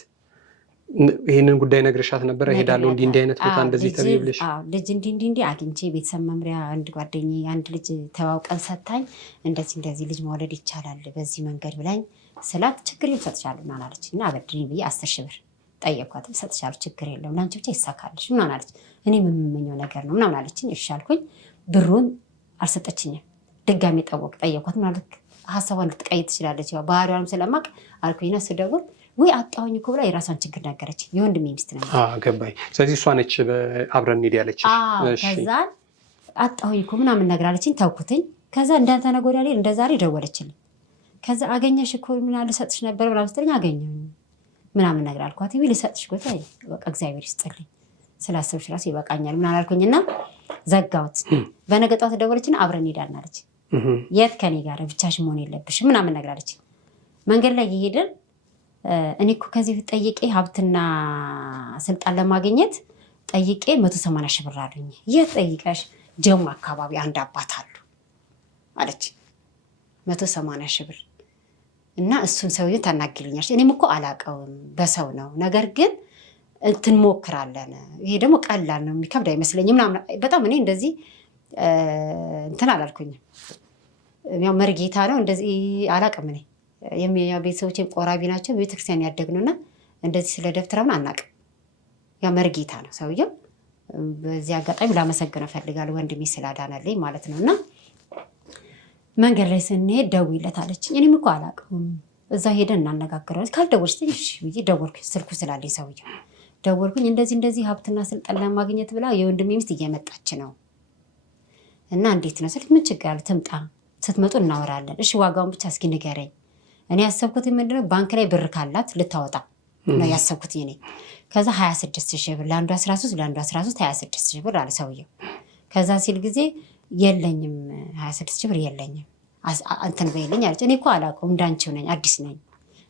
ይህንን ጉዳይ ነግረሻት ነበር? እሄዳለሁ እንዲህ አይነት ቦታ እንደዚህ ተብዬሽ ልጅ እንዲህ አግኝቼ ቤተሰብ መምሪያ አንድ ጓደኛዬ አንድ ልጅ ተዋውቀን ሰታኝ እንደዚህ ልጅ መውለድ ይቻላል በዚህ መንገድ ብላኝ ስላት ችግር የለም እሰጥሻለሁ ምናምን አለች። እና አበድሪኝ ብዬ 10,000 ብር ጠየኳት። እሰጥሻለሁ ችግር የለውም ለአንቺ ብቻ ይሳካልሽ ምናምን አለች። እኔ የምመኘው ነገር ነው ምናምን አለችኝ። እሺ አልኩኝ። ብሩን አልሰጠችኝም። ድጋሜ ጠየኳት። ማለት ሀሳቧን ልትቀይር ትችላለች ያው ባህሪዋንም ስለማቅ አልኩኝና ስደውል ወይ አጣሁኝ እኮ ብላ የራሷን ችግር ነገረች። የወንድሜ ሚስት ነው። ገባኝ። ስለዚህ እሷ ነች አብረን እንሂድ ያለች። ከዛ አጣሁኝ እኮ ምናምን ነገር አለችኝ። ተውኩትኝ። ከዛ እንዳልተነገ ወዲያ እንደ ዛሬ ደወለችልኝ። ከዛ አገኘሽ እኮ ምናምን ልሰጥሽ ነበር ምናምን ስትለኝ አገኘሁ ምናምን ነገር አልኳት። ይሄ ልሰጥሽ ጎታ በቃ እግዚአብሔር ይስጥልኝ ስላሰብሽ ራሱ ይበቃኛል ምናምን አልኩኝና ዘጋሁት። በነገ ጠዋት ደወለችና አብረን እንሄዳለን አለች። የት? ከኔ ጋር ብቻሽ መሆን የለብሽም ምናምን ነገር አለች። መንገድ ላይ እየሄድን እኔ እኮ ከዚህ ጠይቄ ሀብትና ስልጣን ለማግኘት ጠይቄ 180,000 ብር አሉኝ። የት ጠይቀሽ? ጀሙ አካባቢ አንድ አባት አሉ አለች። 180,000 ብር እና እሱን ሰውዬ ታናግልኛለች። እኔም እኮ አላውቀውም በሰው ነው፣ ነገር ግን እንትን ሞክራለን። ይሄ ደግሞ ቀላል ነው የሚከብድ አይመስለኝም ምናምን በጣም እኔ እንደዚህ እንትን አላልኩኝም። ያው መርጌታ ነው እንደዚህ አላውቅም። እኔ ቤተሰቦቼም ቆራቢ ናቸው፣ ቤተክርስቲያን ያደግነውና እንደዚህ ስለ ደብተራውን አናውቅም። ያው መርጌታ ነው ሰውየው። በዚህ አጋጣሚ ላመሰግነው እፈልጋለሁ ወንድሜ ስላዳነልኝ ማለት ነው። እና መንገድ ላይ ስንሄድ ደውይለት አለችኝ። እኔም እኮ አላውቅም። እዛ ሄደን እናነጋግረዋለን። ካልደወልሽ ትንሽ ብዬ ደወልኩኝ። ስልኩ ስላለኝ ሰውየው ደወልኩኝ። እንደዚህ ሀብትና ስልጣን ለማግኘት ብላ የወንድሜ ሚስት እየመጣች ነው እና እንዴት ነው ስልክ? ምን ችግር አለ? ትምጣ፣ ስትመጡ እናወራለን። እሺ ዋጋውን ብቻ እስኪ ንገረኝ። እኔ ያሰብኩት ምንድነው ባንክ ላይ ብር ካላት ልታወጣ ነው ያሰብኩት እኔ። ከዛ 26,000 ብር ለአንዱ 13 ለአንዱ 13 26,000 ብር አለ ሰውየው። ከዛ ሲል ጊዜ የለኝም 26,000 ብር የለኝም እንትን በይልኝ አለች። እኔ እኮ አላውቀውም እንዳንቺው ነኝ አዲስ ነኝ።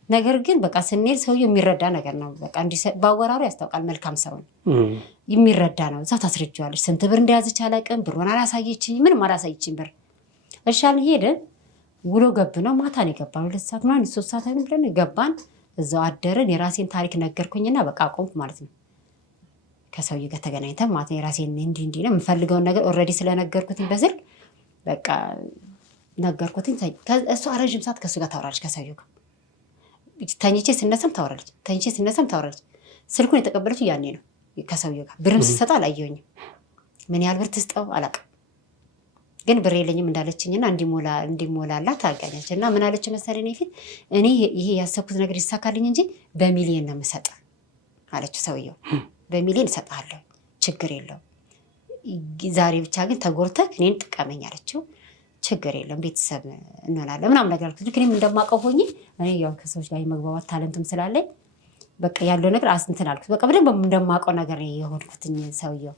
ነገር ግን በቃ ስንሄድ ሰውየው የሚረዳ ነገር ነው። በቃ በአወራሩ ያስታውቃል። መልካም ሰው ነው፣ የሚረዳ ነው። እዛ ታስረጃዋለች። ስንት ብር እንደያዘች አላውቅም። ብሩን አላሳየችኝ፣ ምንም አላሳየችኝ ብር። እርሻን ሄደን ውሎ ገብ ነው ማታ ነው የገባን። 2 ሰዓት ምናምን 3 ሰዓት ብለን ገባን። እዛው አደርን። የራሴን ታሪክ ነገርኩኝና በቃ አቆምኩ ማለት ነው። ከሰውዬው ጋር ተገናኝተን ማለት ነው የራሴን እንዲህ ነው የምፈልገውን ነገር ኦልሬዲ ስለነገርኩትኝ በስልክ በቃ ነገርኩትኝ። እሷ ረዥም ሰዓት ከእሱ ጋር ታወራለች ከሰውዬው ጋር። ተኝቼ ስነሳም ታወራለች፣ ተኝቼ ስነሳም ታወራለች። ስልኩን የተቀበለችው ያኔ ነው ከሰውዬው ጋር። ብርም ስትሰጥ አላየሁኝም። ምን ያህል ብር ትስጠው አላውቅም፣ ግን ብር የለኝም እንዳለችኝና እንዲሞላላት አገኘች። እና ምን አለች መሰለኝ እኔ ፊት እኔ ይሄ ያሰብኩት ነገር ይሳካልኝ እንጂ በሚሊየን ነው የምሰጥህ አለችው። ሰውዬው በሚሊየን እሰጥሃለሁ ችግር የለውም፣ ዛሬ ብቻ ግን ተጎድተህ እኔን ጥቀመኝ አለችው። ችግር የለም ቤተሰብ እንሆናለን ምናምን ነገር አልኩት። ልክ እኔም እንደማውቀው ሆኜ እኔ ያው ከሰዎች ጋር የመግባባት ታለንትም ስላለኝ በቃ ያለው ነገር እንትን አልኩት። በቃ በደንብ እንደማውቀው ነገር የሆንኩትኝ ሰውየው።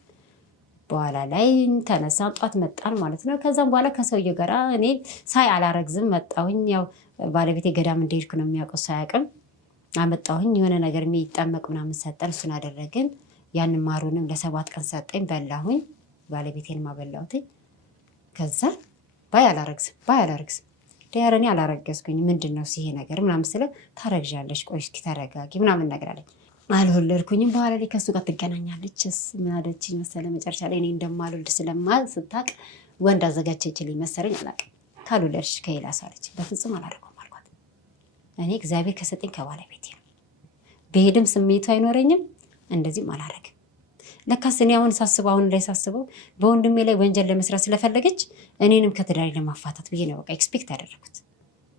በኋላ ላይ ተነሳን፣ ጧት መጣን ማለት ነው። ከዛም በኋላ ከሰውየው ጋር እኔ ሳይ አላረግዝም መጣሁኝ። ያው ባለቤቴ ገዳም እንደሄድኩ ነው የሚያውቀው፣ ሳያውቅም አመጣሁኝ። የሆነ ነገር የሚጠመቅ ምናምን ሰጠን፣ እሱን አደረግን። ያንን ማሩንም ለ7 ቀን ሰጠኝ፣ በላሁኝ። ባለቤቴን ማበላሁትኝ። ከዛ ባይ አላረግዝም ዲያረኒ አላረገዝኩኝ ምንድነው ይሄ ነገር ምናምን ስለ ታረግዣለሽ ቆይ እስኪ ተረጋጊ ምናምን ነገር አለኝ። አልወለድኩኝም። በኋላ ላይ ከሱ ጋር ትገናኛለችስ ምን አለችኝ መሰለህ መጨረሻ ላይ እኔ እንደማልወልድ ስለማስታቅ ወንድ አዘጋጀችልኝ መሰለኝ አላውቅም። ካልወለድሽ ከይላስ አለች። በፍጹም አላደረገውም አልኳት። እኔ እግዚአብሔር ከሰጠኝ ከባለቤቴ ነው በሄድም ስሜቱ አይኖረኝም እንደዚህም አላረግም። ለካስ እኔ አሁን ላይ ሳስበው በወንድሜ ላይ ወንጀል ለመስራት ስለፈለገች እኔንም ከትዳሬ ለማፋታት ብዬ ነው በቃ ኤክስፔክት ያደረኩት።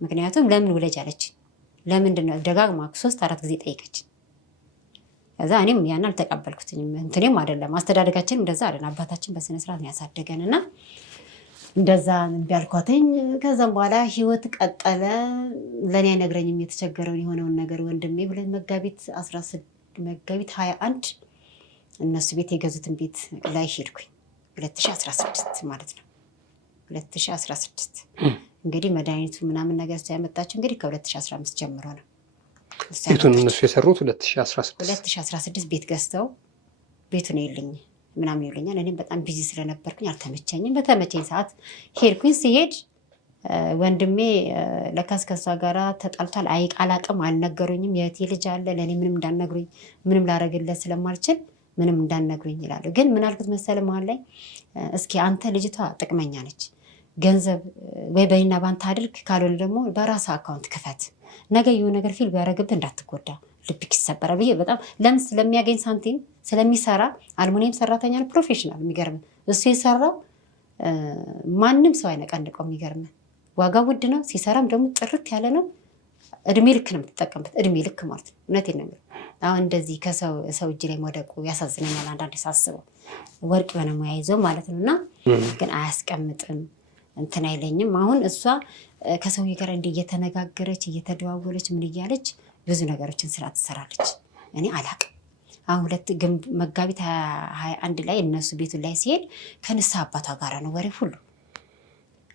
ምክንያቱም ለምን ውለጅ አለች። ለምንድነው ደጋግማ 3-4 ጊዜ ጠይቀች። ከዛ እኔም ያን አልተቀበልኩትኝም። እንትኔም አይደለም አስተዳደጋችን እንደዛ አይደለም። አባታችን በስነ ስርዓት ያሳደገንና እንደዛ ቢያልኳተኝ ከዛም በኋላ ህይወት ቀጠለ። ለኔ አይነግረኝም የተቸገረውን የሆነውን ነገር ወንድሜ መጋቢት 21 እነሱ ቤት የገዙትን ቤት ላይ ሄድኩኝ 2016 ማለት ነው 2016 እንግዲህ መድኃኒቱ ምናምን ነገር ያመጣችው እንግዲህ ከ2015 ጀምሮ ነው። ቤቱን እነሱ የሰሩት 2016 ቤት ገዝተው ቤቱን ይልኝ ምናምን ይሉኛል። እኔም በጣም ቢዚ ስለነበርኩኝ አልተመቸኝም። በተመቸኝ ሰዓት ሄድኩኝ። ሲሄድ ወንድሜ ለካስ ከሷ ጋራ ተጣልቷል። አላቅም አልነገሩኝም። የእህቴ ልጅ አለ ለእኔ ምንም እንዳነግሩኝ ምንም ላረግለት ስለማልችል ምንም እንዳነግሩኝ ይላሉ። ግን ምን አልኩት መሰለ መሀል ላይ እስኪ አንተ ልጅቷ ጥቅመኛ ነች ገንዘብ ወይ በእኔና ባንተ አድርግ ካልሆነ ደግሞ በራስ አካውንት ክፈት ነገ የሆነ ነገር ፊል ቢያደርግብህ እንዳትጎዳ ልብክ ይሰበራል ብዬ በጣም ለምን ስለሚያገኝ ሳንቲም ስለሚሰራ አልሙኒየም ሰራተኛ ነው ፕሮፌሽናል። የሚገርም እሱ የሰራው ማንም ሰው አይነቀንቀው። የሚገርም ዋጋ ውድ ነው። ሲሰራም ደግሞ ጥርት ያለ ነው። እድሜ ልክ ነው የምትጠቀምበት እድሜ ልክ ማለት ነው። እውነቴን ነው የምልህ። አሁን እንደዚህ ከሰው እጅ ላይ መውደቁ ያሳዝነኛል አንዳንዴ ሳስበው። ወርቅ የሆነ ሙያ ይዘው ማለት ነው እና ግን አያስቀምጥም እንትን አይለኝም። አሁን እሷ ከሰውዬ ጋር እንዲህ እየተነጋገረች እየተደዋወለች ምን እያለች ብዙ ነገሮችን ስራ ትሰራለች። እኔ አላቅም። አሁን መጋቢት 21 ላይ እነሱ ቤቱን ላይ ሲሄድ ከንስሐ አባቷ ጋር ነው ወሬ ሁሉ።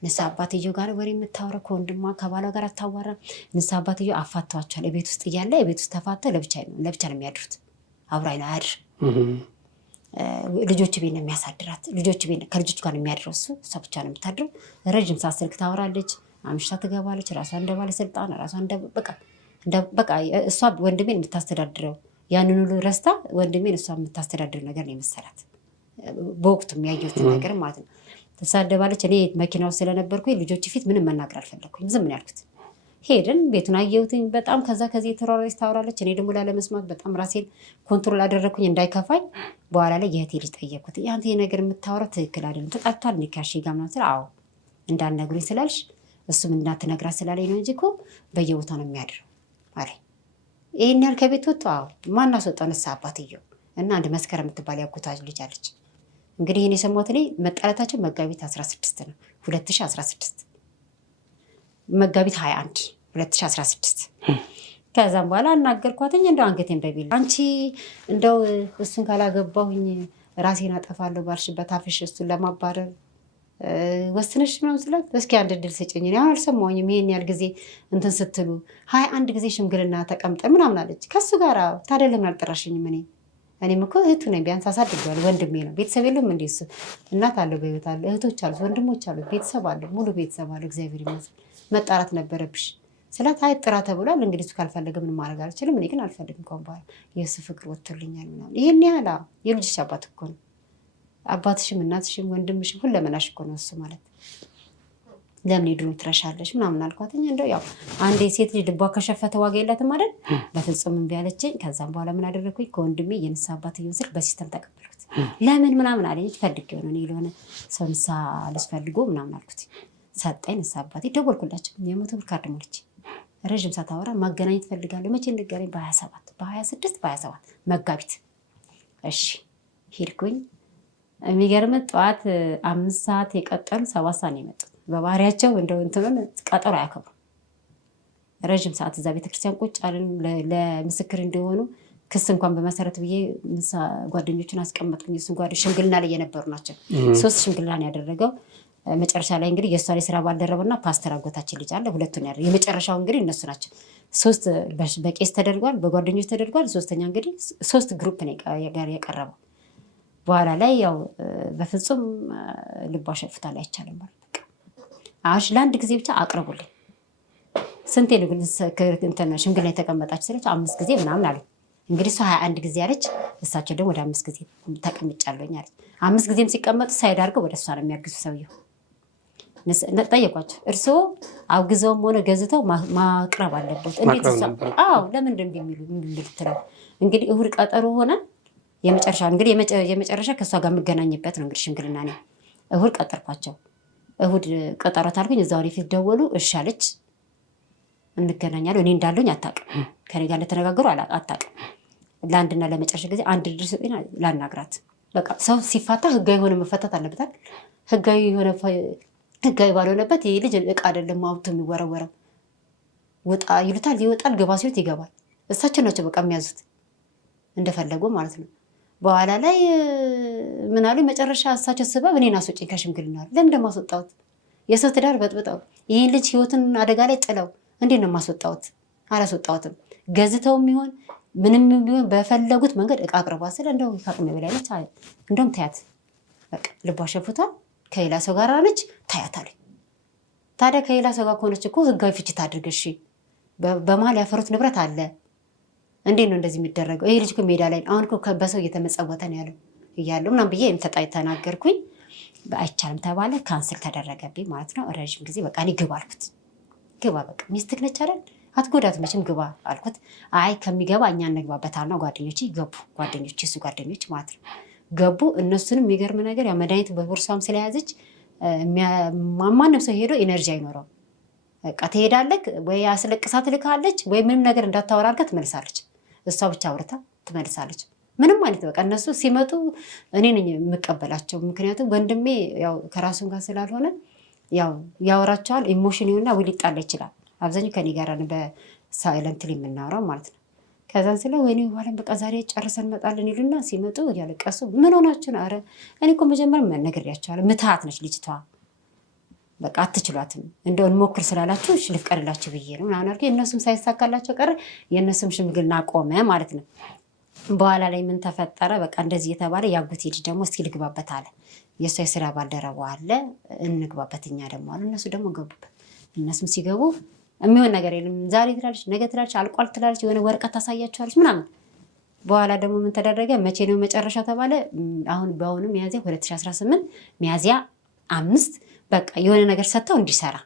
ንስሐ አባትየው ጋር ወሬ የምታወራው ከወንድሟ ከባሏ ጋር አታዋራም። ንስሐ አባትየው አፋተዋቸዋል። ቤት ውስጥ እያለ ቤት ውስጥ ተፋተው ለብቻ ነው የሚያድሩት። አብሮ አያድር። ልጆች ቤት ነው የሚያሳድራት። ከልጆች ጋር ነው የሚያድረው እሷ ብቻ ነው የምታድረው። ረዥም ሰዓት ስልክ ታወራለች። አምሽታ ትገባለች። ራሷ እንደ ባለስልጣን በቃ እሷ ወንድሜን የምታስተዳድረው ያንን ሁሉ ረስታ ወንድሜን እሷ የምታስተዳድር ነገር ነው የመሰላት። በወቅቱ የሚያየሁት ነገር ማለት ነው። ትሳደባለች። እኔ መኪና ውስጥ ስለነበርኩኝ ልጆች ፊት ምንም መናገር አልፈለግኩኝ። ዝም ነው ያልኩት። ሄድን ቤቱን አየሁትኝ በጣም ከዚህ የተሯሯች ታወራለች። እኔ ደግሞ ላለመስማት በጣም ራሴን ኮንትሮል አደረግኩኝ እንዳይከፋኝ። በኋላ ላይ የእህቴ ልጅ ጠየቅኩት። ያንተ ይሄ ነገር የምታወራው ትክክል አይደለም ተጣልቷል እኔ ካሽ ጋር ምናምን ስለ አዎ እንዳልነግሩኝ ስላልሽ እሱም እንዳትነግራት ስላለኝ ነው እንጂ እኮ በየቦታው ነው የሚያድረው አለኝ። ይሄን ያህል ከቤት ወጥቶ አዎ ማን አስወጣው? ንስሐ አባትየው እና አንድ መስከረም የምትባል ያጎቷ ልጅ አለች። እንግዲህ ይሄን የሰማሁት እኔ መጣላታቸው መጋቢት 16 ነው 2016 መጋቢት 21 2016 ከዛም በኋላ አናገርኳትኝ። እንደው አንገቴን በቢል አንቺ እንደው እሱን ካላገባሁኝ ራሴን አጠፋለሁ ባልሽበት አፍሽ እሱን ለማባረር ወስነሽ ነው ስላት እስኪ አንድ እድል ስጭኝ። እኔ አልሰማሁኝም ይሄን ያህል ጊዜ እንትን ስትሉ 21 ጊዜ ሽምግልና ተቀምጠን ምናምን አለች። ከሱ ጋር ታዲያ ለምን አልጠራሽኝም? እኔም እኮ እህቱ ነኝ። ቢያንስ አሳድገዋል። ወንድሜ ነው። ቤተሰብ የለውም እንዴ እሱ? እናት አለው በህይወት አለ፣ እህቶች አሉት፣ ወንድሞች አሉት፣ ቤተሰብ አለው፣ ሙሉ ቤተሰብ አለው። እግዚአብሔር ይመስገን። መጣራት ነበረብሽ ስላት አይ ጥራ ተብሏል። እንግዲህ እሱ ካልፈለገ ምንም ማድረግ አልችልም። እኔ ግን አልፈልግም እንኳን በኋላ የእሱ ፍቅር ወጥቶልኛል ምናምን። ይሄን ያህል የልጅሽ አባት እኮ ነው። አባትሽም እናትሽም ወንድምሽም ሁለመናሽ እኮ ነው እሱ ማለት። ለምን ሄዱ ትረሻለሽ ምናምን አልኳትኝ። እንደው ያው አንዴ ሴት ልጅ ልቧ ከሸፈተ ዋጋ የላትም አይደል? በፍጹም እምቢ አለችኝ። ከዛም በኋላ ምን አደረግኩኝ? ከወንድሜ የንስሐ አባትየውን ስልክ በሲስተም ተቀበልኩት። ለምን ምናምን አለኝ። ፈልጌው ነው እኔ ለሆነ ሰው ንስሐ ልጅ ፈልጎ ምናምን አልኩት። ሰጠኝ። ንስሐ አባቴ ደወልኩላቸው። የ100 ብር ካርድ ሞልቼ ረዥም ሰዓት አወራ። ማገናኘት ፈልጋለሁ። መቼ እንገናኝ? በ27 በ26 በ27 መጋቢት። እሺ ሄድኩኝ። የሚገርም ጠዋት 5 ሰዓት የቀጠሉ 7 ሰዓት ነው የመጡት። በባህሪያቸው እንደው እንትኑን ቀጠሮ አያከብሩ። ረዥም ሰዓት እዛ ቤተክርስቲያን ቁጭ አለን ለምስክር እንዲሆኑ ክስ እንኳን በመሰረት ብዬ ጓደኞቹን አስቀመጥኩኝ። እሱን ጓደኞች ሽምግልና ላይ የነበሩ ናቸው። 3 ሽምግልና ያደረገው መጨረሻ ላይ እንግዲህ የእሷ ላይ ስራ ባልደረበና ፓስተር አጎታችን ልጅ አለ። ሁለቱን ያደረገው የመጨረሻው እንግዲህ እነሱ ናቸው። 3 በቄስ ተደርጓል፣ በጓደኞች ተደርጓል። 3ኛ እንግዲህ 3 ግሩፕ ነው ጋር የቀረበው። በኋላ ላይ ያው በፍጹም ልቧ ሸፍታል አይቻልም ማለት በቃ አሽ ለአንድ ጊዜ ብቻ አቅርቡልኝ ስንቴ ነው ግን ሽምግልና የተቀመጣች ስለች 5 ጊዜ ምናምን አለ እንግዲህ እሷ 21 ጊዜ አለች እሳቸው ደግሞ ወደ 5 ጊዜ ተቀምጫለሁኝ አለች 5 ጊዜም ሲቀመጡ ሳይድ አድርገው ወደ እሷ ነው የሚያግዙ ሰውየው ጠየቋቸው እርስዎ አውግዘውም ሆነ ገዝተው ማቅረብ አለበት እንዴት እሷ ለምን እንደሚሉ ልትለው እንግዲህ እሁድ ቀጠሮ ሆነ የመጨረሻ እንግዲህ የመጨረሻ ከሷ ጋር የምገናኝበት ነው እንግዲህ ሽምግልና ነው እሁድ ቀጠርኳቸው እሁድ ቀጠሮ ታልኩኝ እዛው ፊት ደወሉ እሺ አለች እንገናኛለን እኔ እንዳለኝ አታውቅም ከኔ ጋር ለተነጋገሩ አታውቅም ለአንድና ለመጨረሻ ጊዜ አንድ ድርስ ላናግራት በቃ ሰው ሲፋታ ህጋዊ ሆነ መፈታት አለበታል ህጋዊ ባልሆነበት ይሄ ልጅ እቃ አይደለም ማውቶ የሚወረወረው ወጣ ይሉታል ይወጣል ገባ ሲሉት ይገባል እሳቸው ናቸው በቃ የሚያዙት እንደፈለጉ ማለት ነው በኋላ ላይ ምን አሉ መጨረሻ እሳቸው ስበብ እኔን አስወጪኝ ከሽምግልና ለምን እንደማስወጣሁት የሰው ትዳር በጥብጠው ይሄን ልጅ ህይወትን አደጋ ላይ ጥለው እንዴት ነው ማስወጣሁት አላስወጣሁትም ገዝተውም ይሆን ምንም ቢሆን በፈለጉት መንገድ እቃ አቅርባ ስለ እንደው ከአቅሜ በላይ ነች እንደውም ታያት በቃ ልቧ ሸፍቷል ከሌላ ሰው ጋር አለች ታያታለች ታዲያ ከሌላ ሰው ጋር ከሆነች እኮ ህጋዊ ፍቺ ታድርግ እሺ በመሀል ያፈሩት ንብረት አለ እንዴት ነው እንደዚህ የሚደረገው ይሄ ልጅ እኮ ሜዳ ላይ አሁን እኮ በሰው እየተመጸወተ ነው ያለው እያለው ምናምን ብዬ ተናገርኩኝ አይቻልም ተባለ ካንስል ተደረገብኝ ማለት ነው ረዥም ጊዜ በቃ እኔ ግባ አልኩት ግባ በቃ ሚስትህ ነች አይደል አትጎዳት መቼም ግባ አልኩት አይ ከሚገባ እኛ እንግባበታልና ጓደኞቼ ገቡ ጓደኞቼ እሱ ጓደኞች ማለት ነው ገቡ እነሱንም የሚገርም ነገር ያ መድኃኒት በቦርሳም ስለያዘች ማንም ሰው ሄዶ ኢነርጂ አይኖረው በቃ ትሄዳለህ ወይ አስለቅሳት ልካለች ወይ ምንም ነገር እንዳታወራ አድርጋ ትመልሳለች እሷ ብቻ አውርታ ትመልሳለች ምንም ማለት በቃ እነሱ ሲመጡ እኔ ነኝ የምቀበላቸው ምክንያቱም ወንድሜ ያው ከራሱም ጋር ስላልሆነ ያው ያወራቸዋል ኢሞሽን ይሆንና ወይ ሊጣላ ይችላል አብዛኛው ከኔ ጋር ነው በሳይለንትሊ የምናወራው ማለት ነው ከዛን ስለ ወይኔ በኋላም በቃ ዛሬ ጨርሰን እንመጣለን ይሉና ሲመጡ ያለቀሱ ምን ሆናችሁ ነው አረ እኔ እኮ መጀመሪያ ነግሬያቸዋለሁ ምትሃት ነች ልጅቷ በቃ አትችሏትም እንደው እንሞክር ስላላችሁ እሺ ልፍቀድላችሁ ብዬ ነው ምናምን አልኩ የእነሱም ሳይሳካላቸው ቀረ የእነሱም ሽምግልና ቆመ ማለት ነው በኋላ ላይ ምን ተፈጠረ በቃ እንደዚህ የተባለ ያጉት ልጅ ደግሞ እስኪ ልግባበት አለ የእሷ የስራ ባልደረባው አለ እንግባበት እኛ ደግሞ አሉ እነሱ ደግሞ ገቡበት እነሱም ሲገቡ የሚሆን ነገር የለም ዛሬ ትላለች ነገ ትላለች አልቋል ትላለች የሆነ ወረቀት ታሳያቸዋለች ምናምን በኋላ ደግሞ ምን ተደረገ መቼ ነው መጨረሻ ተባለ አሁን በአሁኑ ሚያዚያ 2018 ሚያዚያ 5 በቃ የሆነ ነገር ሰጥተው እንዲሰራ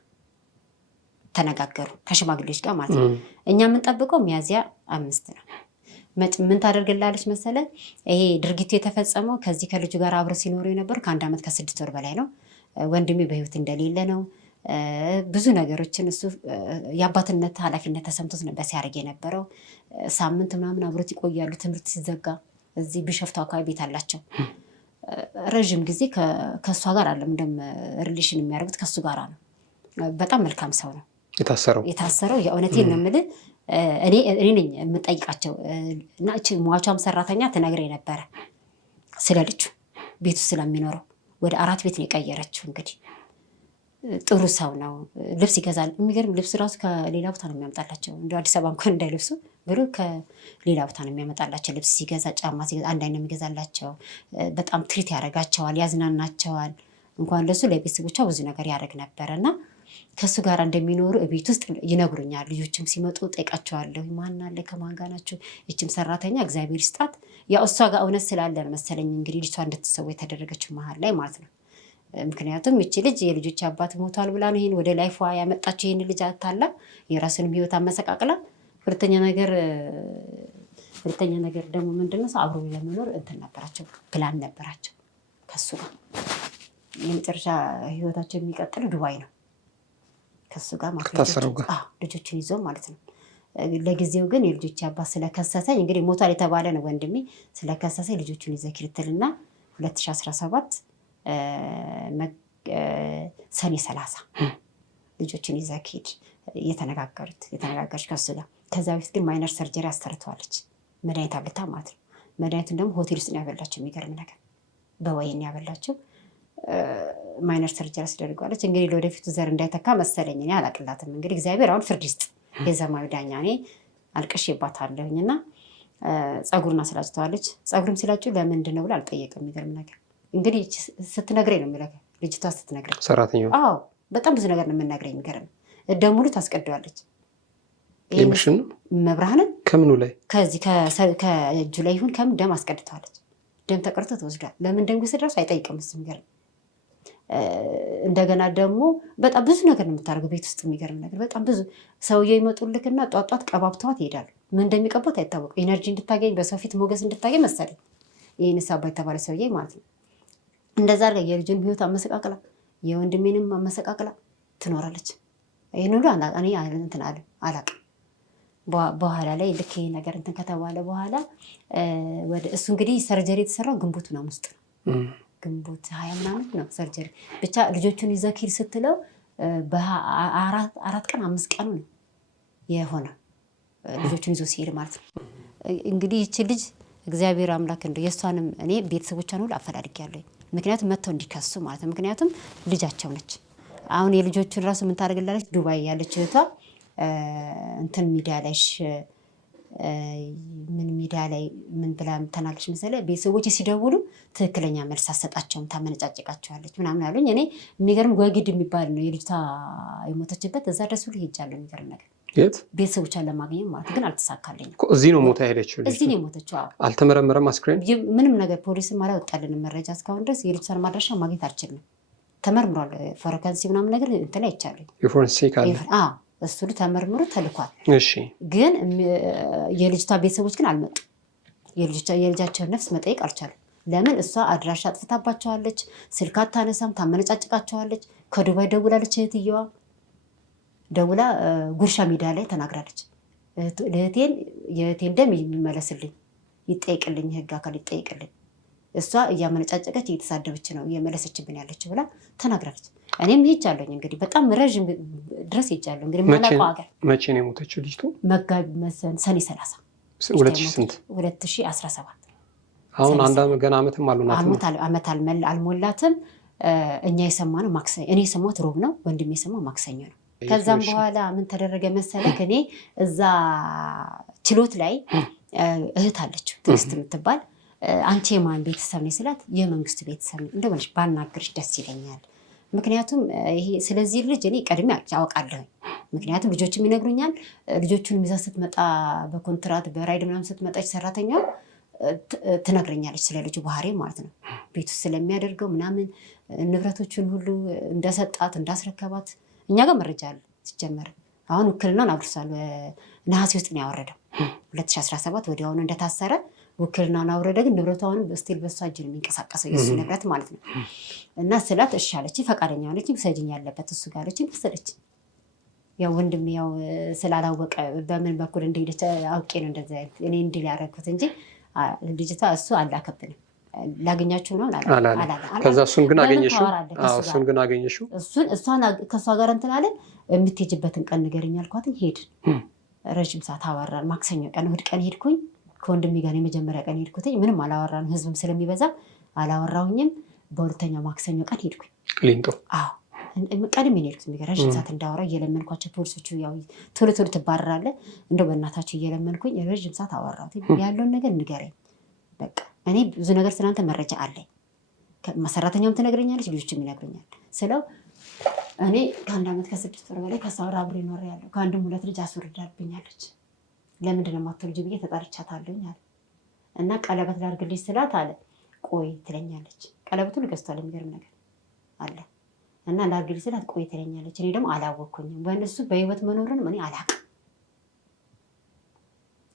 ተነጋገሩ ከሽማግሌዎች ጋር ማለት ነው እኛ የምንጠብቀው ሚያዚያ 5 ነው ምን ታደርግላለች መሰለ ይሄ ድርጊቱ የተፈጸመው ከዚህ ከልጁ ጋር አብረው ሲኖሩ የነበሩ ከ1 ዓመት ከ6 ወር በላይ ነው ወንድሜ በህይወት እንደሌለ ነው ብዙ ነገሮችን እሱ የአባትነት ኃላፊነት ተሰምቶት ነበር ሲያደርግ የነበረው ሳምንት ምናምን አብሮት ይቆያሉ ትምህርት ሲዘጋ እዚህ ቢሸፍቱ አካባቢ ቤት አላቸው ረዥም ጊዜ ከእሷ ጋር አለም እንደም ሪሌሽን የሚያደርጉት ከእሱ ጋር ነው በጣም መልካም ሰው ነው የታሰረው የእውነቴን ነው የምልህ እኔ ነኝ የምጠይቃቸው እና እቺ ሟቿም ሰራተኛ ትነግረኝ ነበረ ስለ ልጁ ቤቱ ስለሚኖረው ወደ 4 ቤት ነው የቀየረችው እንግዲህ ጥሩ ሰው ነው ልብስ ይገዛል የሚገርም ልብስ ራሱ ከሌላ ቦታ ነው የሚያመጣላቸው እንደ አዲስ አበባ እንኳን እንዳይለብሱ ብሩ ከሌላ ቦታ ነው የሚያመጣላቸው ልብስ ሲገዛ ጫማ ሲገዛ አንድ አይነት የሚገዛላቸው በጣም ትሪት ያደርጋቸዋል ያዝናናቸዋል እንኳን ለሱ ለቤተሰቦቿ ብዙ ነገር ያደርግ ነበርና ከሱ ጋር እንደሚኖሩ ቤት ውስጥ ይነግሩኛል ልጆችም ሲመጡ ጠይቃቸዋለሁ ማን አለ ከማን ጋር ናቸው እቺም ሰራተኛ እግዚአብሔር ይስጣት ያው እሷ ጋር እውነት ስላለ መሰለኝ እንግዲህ ልጅቷ እንድትሰው የተደረገችው መሃል ላይ ማለት ነው ምክንያቱም እቺ ልጅ የልጆች አባት ሞቷል ብላ ነው ይሄን ወደ ላይፏ ያመጣችው ይሄን ልጅ አታላ የራስንም ህይወት አመሰቃቅላ ሁለተኛ ነገር ደግሞ ምንድነው አብሮ ለመኖር እንትን ነበራቸው ፕላን ነበራቸው ከሱ ጋር የመጨረሻ ህይወታቸው የሚቀጥለው ዱባይ ነው ከሱ ጋር ማለት ነው ልጆችን ይዞ ማለት ነው ለጊዜው ግን የልጆች አባት ስለከሰሰኝ እንግዲህ ሞቷል የተባለ ነው ወንድሜ ስለከሰሰኝ ልጆቹን ይዘክርትልና 2017 ሰኔ 30 ልጆችን ይዘክድ የተነጋገረች ከሱ ጋር ከዛ በፊት ግን ማይነር ሰርጀሪ አሰርተዋለች መድኃኒት አብልታ ማለት ነው መድኃኒቱን ደግሞ ሆቴል ውስጥ ነው ያበላቸው የሚገርም ነገር በወይን ያበላቸው ማይነር ሰርጀሪ አስደርጓለች እንግዲህ ለወደፊቱ ዘር እንዳይተካ መሰለኝ እኔ አላቅላትም እንግዲህ እግዚአብሔር አሁን ፍርድ ይስጥ የዘማዊ ዳኛ እኔ አልቅሼባታለሁኝና ጸጉሩን አስላጭተዋለች። ጸጉሩም ሲላጭው ለምንድን ነው ብላ አልጠየቅም። የሚገርም ነገር እንግዲህ ስትነግረኝ ነው የሚለው ልጅቷ ስትነግረኝ ሰራተኛው በጣም ብዙ ነገር ነው የምናገረኝ። የሚገርም ደም ሙሉ ታስቀደዋለች። የምሽን መብርሃንን ከምኑ ላይ ከዚህ ከእጁ ላይ ይሁን ከምን ደም አስቀድተዋለች። ደም ተቀርቶ ተወስዷል። ለምን ደም ግስት ራሱ አይጠይቅም። እሱ የሚገርም እንደገና ደግሞ በጣም ብዙ ነገር ነው የምታደርገው ቤት ውስጥ። የሚገርም ነገር በጣም ብዙ ሰውዬው ይመጡልክና ጧጧት ቀባብተዋት ይሄዳሉ። ምን እንደሚቀባት አይታወቅም። ኤነርጂ እንድታገኝ በሰው ፊት ሞገስ እንድታገኝ መሰለኝ ይህን ሳባ የተባለ ሰውዬ ማለት ነው። እንደዛ አድርጋ የልጁን ህይወት አመሰቃቅላ የወንድሜንም አመሰቃቅላ ትኖራለች። ይህን ሁሉ እኔ እንትን አላቅም። በኋላ ላይ ልክ ይሄ ነገር እንትን ከተባለ በኋላ ወደ እሱ እንግዲህ ሰርጀሪ የተሰራው ግንቦት ምናምን ውስጥ ነው። ግንቦት 20 ምናምን ነው ሰርጀሪ። ብቻ ልጆቹን ይዘህ ሂድ ስትለው በ4 ቀን 5 ቀኑ ነው የሆነ ልጆቹን ይዞ ሲሄድ ማለት ነው። እንግዲህ ይቺ ልጅ እግዚአብሔር አምላክ እንደው የእሷንም እኔ ቤተሰቦቿን ሁሉ አፈላልጌያለሁ። ምክንያቱም መጥተው እንዲከሱ ማለት ነው። ምክንያቱም ልጃቸው ነች። አሁን የልጆቹን ራሱ ምን ታደርግላለች? ዱባይ ያለች እህቷ እንትን ሚዲያ ላይ ምን ሚዲያ ላይ ምን ብላ ተናግረሽ መሰለህ? ቤተሰቦች ሲደውሉ ትክክለኛ መልስ አሰጣቸውም ታመነጫጭቃቸዋለች ምናምን አሉኝ። እኔ የሚገርም ጎግድ የሚባል ነው የልጅቷ የሞተችበት እዛ ደስ ብሎ ሄጃለሁ። የሚገርም ነገር የት ቤተሰቦቿን ለማግኘት ማለት ግን አልተሳካልኝም። እዚህ ነው ሞታ ሄደችው። እዚህ ነው የሞተችው። አልተመረመረም አስክሬን ምንም ነገር ፖሊስም አላወጣልንም መረጃ እስካሁን ድረስ። የልጅቷን ማድረሻ ማግኘት አልችልም። ተመርምሯል። ፎረንሲ ምናምን ነገር እንትን አይቻልም። የፎረንሲክ አለ እሱ ተመርምሮ ተልኳል። እሺ ግን የልጅቷ ቤተሰቦች ግን አልመጡም። የልጃቸውን ነፍስ መጠየቅ አልቻሉም። ለምን? እሷ አድራሻ አጥፍታባቸዋለች። ስልክ አታነሳም፣ ታመነጫጭቃቸዋለች። ከዱባይ ደውላለች። እህትየዋ ደውላ ጉርሻ ሚዲያ ላይ ተናግራለች። የእህቴን ደም የሚመለስልኝ ይጠይቅልኝ፣ ህግ አካል ይጠይቅልኝ። እሷ እያመነጫጨቀች እየተሳደበች ነው እየመለሰችብን ያለችው ብላ ተናግራለች። እኔም ሄጃለሁኝ እንግዲህ በጣም ረዥም ድረስ ሄጃለሁ። እንግዲህ ማላውቀው ሀገር መቼ ነው የሞተችው ልጅቱ? መጋቢት ሰኔ 30 2017። አሁን አንድ ገና ዓመትም አልሞላትም። እኛ የሰማነው ማክሰኞ፣ እኔ የሰማሁት ሮብ ነው፣ ወንድሜ የሰማው ማክሰኞ ነው። ከዛም በኋላ ምን ተደረገ መሰለህ? እኔ እዛ ችሎት ላይ እህት አለችው ትዕግስት የምትባል አንቺ የማን ቤተሰብ ነኝ ስላት የመንግስቱ ቤተሰብ ነኝ እንደሆነች ባናግርሽ ደስ ይለኛል። ምክንያቱም ይሄ ስለዚህ ልጅ እኔ ቀድሜ አውቃለሁ። ምክንያቱም ልጆችም ይነግሩኛል። ልጆቹን ይዛ ስትመጣ በኮንትራት በራይድ ምናምን ስትመጣች ሰራተኛ ትነግረኛለች ስለ ልጁ ባህሪ ማለት ነው። ቤቱ ስለሚያደርገው ምናምን ንብረቶችን ሁሉ እንደሰጣት እንዳስረከባት እኛ ጋር መረጃ አለ። ሲጀመር አሁን ውክልናውን አብርሷል። ነሐሴ ውስጥ ነው ያወረደው 2017 ወዲያውኑ እንደታሰረ ውክልናውን አውረደ። ግን ንብረቱ አሁንም ስቲል በሷ እጅ ነው የሚንቀሳቀሰው የእሱ ንብረት ማለት ነው። እና ስላት እሺ አለችኝ፣ ፈቃደኛ ሆነች። ሰጅኝ ያለበት እሱ ጋር አለችኝ፣ ወሰደች። ያው ወንድም ያው ስላላወቀ በምን በኩል እንደሄደች አውቄ ነው እንደዛ እኔ እንዲህ ያደረኩት እንጂ ልጅቷ እሱ አላከብንም። ላገኛችሁ ነው አላለ። ከዛ እሱን ግን አገኘሽው? እሱን ግን አገኘሽው? እሷን ከእሷ ጋር እንትን አለን። የምትሄጅበትን ቀን ንገረኝ አልኳትኝ። ሄድን፣ ረዥም ሰዓት አወራን። ማክሰኞ ቀን እሑድ ቀን ሄድኩኝ ከወንድሜ ጋር የመጀመሪያ ቀን ሄድኩትኝ። ምንም አላወራንም፣ ህዝብም ስለሚበዛ አላወራሁኝም። በሁለተኛው ማክሰኞ ቀን ሄድኩኝ ቅሊንጦ። ቀድሜ ነው የሄድኩት። ረዥም ሰዓት እንዳወራ እየለመንኳቸው ፖሊሶቹ ያው ቶሎ ቶሎ ትባረራለህ፣ እንደው በእናታቸው እየለመንኩኝ ረዥም ሰዓት አወራሁት። ያለውን ነገር ንገረኝ፣ በቃ እኔ ብዙ ነገር ስላንተ መረጃ አለኝ። ሰራተኛውም ትነግረኛለች፣ ልጆችም ይነግረኛል ስለው እኔ ከ1 ዓመት ከ6 ወር በላይ ከእሷ ጋር አብሬ እኖራለሁ። ከአንድም 2 ልጅ አስወርዳብኛለች። ለምንድን ነው የማትወልጂው ብዬ ተጣርቻታለሁኝ አለ። እና ቀለበት ላድርግልሽ ስላት አለ ቆይ ትለኛለች። ቀለበቱን ገዝቷል፣ የሚገርም ነገር አለ። እና ላድርግልሽ ስላት ቆይ ትለኛለች። እኔ ደግሞ አላወቅኩኝም፣ በእነሱ በህይወት መኖርን እኔ አላውቅም።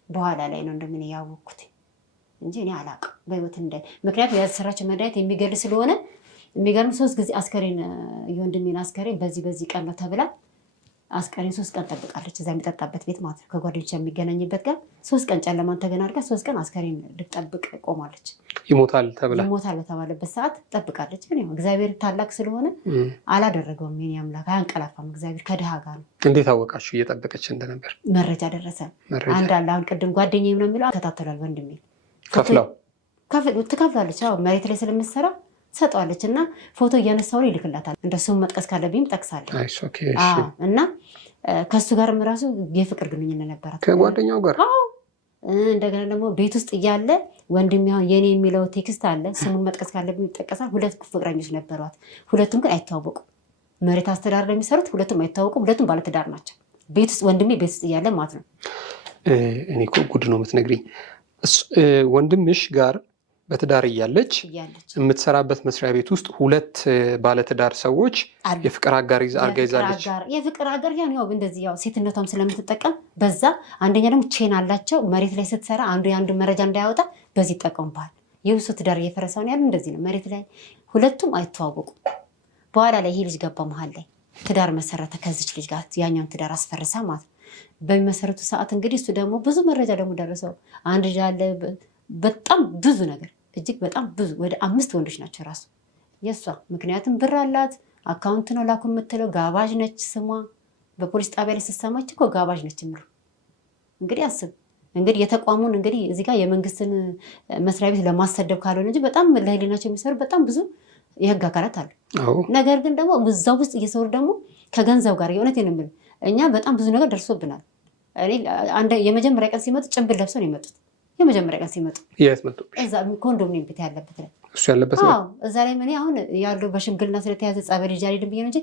በኋላ ላይ ነው እንደምን ያወቅኩት እንጂ እኔ አላውቅም በህይወት ምክንያቱም ያሰራቸው መድኃኒት የሚገል ስለሆነ። የሚገርም 3 ጊዜ አስከሬን የወንድሜን አስከሬን በዚህ ቀን ነው ተብላ አስከሬን 3 ቀን ጠብቃለች። እዛ የሚጠጣበት ቤት ማለት ነው፣ ከጓደኞቿ የሚገናኝበት ጋር 3 ቀን ጨለማን ተገና አድርጋ 3 ቀን አስከሬን ልትጠብቅ ቆማለች። ይሞታል በተባለበት ሰዓት ጠብቃለች። ግን እግዚአብሔር ታላቅ ስለሆነ አላደረገውም። የኔ አምላክ አያንቀላፋም። እግዚአብሔር ከድሃ ጋር ነው። እንዴት አወቃችሁ እየጠበቀች እንደነበር? መረጃ ደረሰ። አንድ አለ አሁን ቅድም ጓደኛዬ ነው የሚለው ከታተላል። ወንድሜ ትከፍላለች። መሬት ላይ ስለምትሰራ ሰጠዋለች እና ፎቶ እያነሳው ነው ይልክላታል። እንደ ስሙ መጥቀስ ካለብኝም ጠቅሳለሁ። እና ከሱ ጋርም ራሱ የፍቅር ግንኙነት ነበራት ከጓደኛው ጋር። እንደገና ደግሞ ቤት ውስጥ እያለ ወንድም ያው የኔ የሚለው ቴክስት አለ። ስሙን መጥቀስ ካለብኝ ይጠቀሳል። 2 ፍቅረኞች ነበሯት። ሁለቱም ግን አይተዋወቁም። መሬት አስተዳደር ነው የሚሰሩት። ሁለቱም አይተዋወቁም። ሁለቱም ባለትዳር ናቸው። ቤት ውስጥ ወንድሜ ቤት ውስጥ እያለ ማለት ነው። እኔ እኮ ጉድ ነው የምትነግሪኝ። ወንድምሽ ጋር በትዳር እያለች የምትሰራበት መስሪያ ቤት ውስጥ 2 ባለትዳር ሰዎች የፍቅር አጋር አርጋ ይዛለች። የፍቅር አጋር ያው እንደዚህ ያው ሴትነቷም ስለምትጠቀም በዛ አንደኛ ደግሞ ቼን አላቸው። መሬት ላይ ስትሰራ አንዱ የአንዱ መረጃ እንዳያወጣ በዚህ ይጠቀሙባል። የውሱ ትዳር እየፈረሰውን ያሉ እንደዚህ ነው። መሬት ላይ ሁለቱም አይተዋወቁም። በኋላ ላይ ይሄ ልጅ ገባ መሀል ላይ ትዳር መሰረተ ከዚች ልጅ ጋር ያኛውን ትዳር አስፈርሳ ማለት ነው። በሚመሰረቱ ሰዓት እንግዲህ እሱ ደግሞ ብዙ መረጃ ደግሞ ደረሰው። አንድ ልጅ አለ። በጣም ብዙ ነገር እጅግ በጣም ብዙ ወደ 5 ወንዶች ናቸው ራሱ የእሷ። ምክንያቱም ብር አላት፣ አካውንት ነው ላኩ የምትለው፣ ጋባዥ ነች ስሟ። በፖሊስ ጣቢያ ላይ ስትሰማች እኮ ጋባዥ ነች ምሩ። እንግዲህ አስብ እንግዲህ የተቋሙን እንግዲህ እዚህ ጋር የመንግስትን መስሪያ ቤት ለማሰደብ ካልሆነ እንጂ በጣም ለህሊናቸው የሚሰሩ በጣም ብዙ የህግ አካላት አሉ። ነገር ግን ደግሞ እዛው ውስጥ እየሰሩ ደግሞ ከገንዘብ ጋር የእውነት የምልህ እኛ በጣም ብዙ ነገር ደርሶብናል። የመጀመሪያ ቀን ሲመጡ ጭንብል ለብሰው ነው የመጡት። የመጀመሪያ ቀን ሲመጡ የት መጡ? እዛ ኮንዶሚኒየም ቤት ያለበት ላይ እሱ ያለበት ነው። እዛ ላይ ምን አሁን ያለው በሽምግልና ስለተያዘ ጸበል ይጃሪ ድም ብዬ ነው እንጂ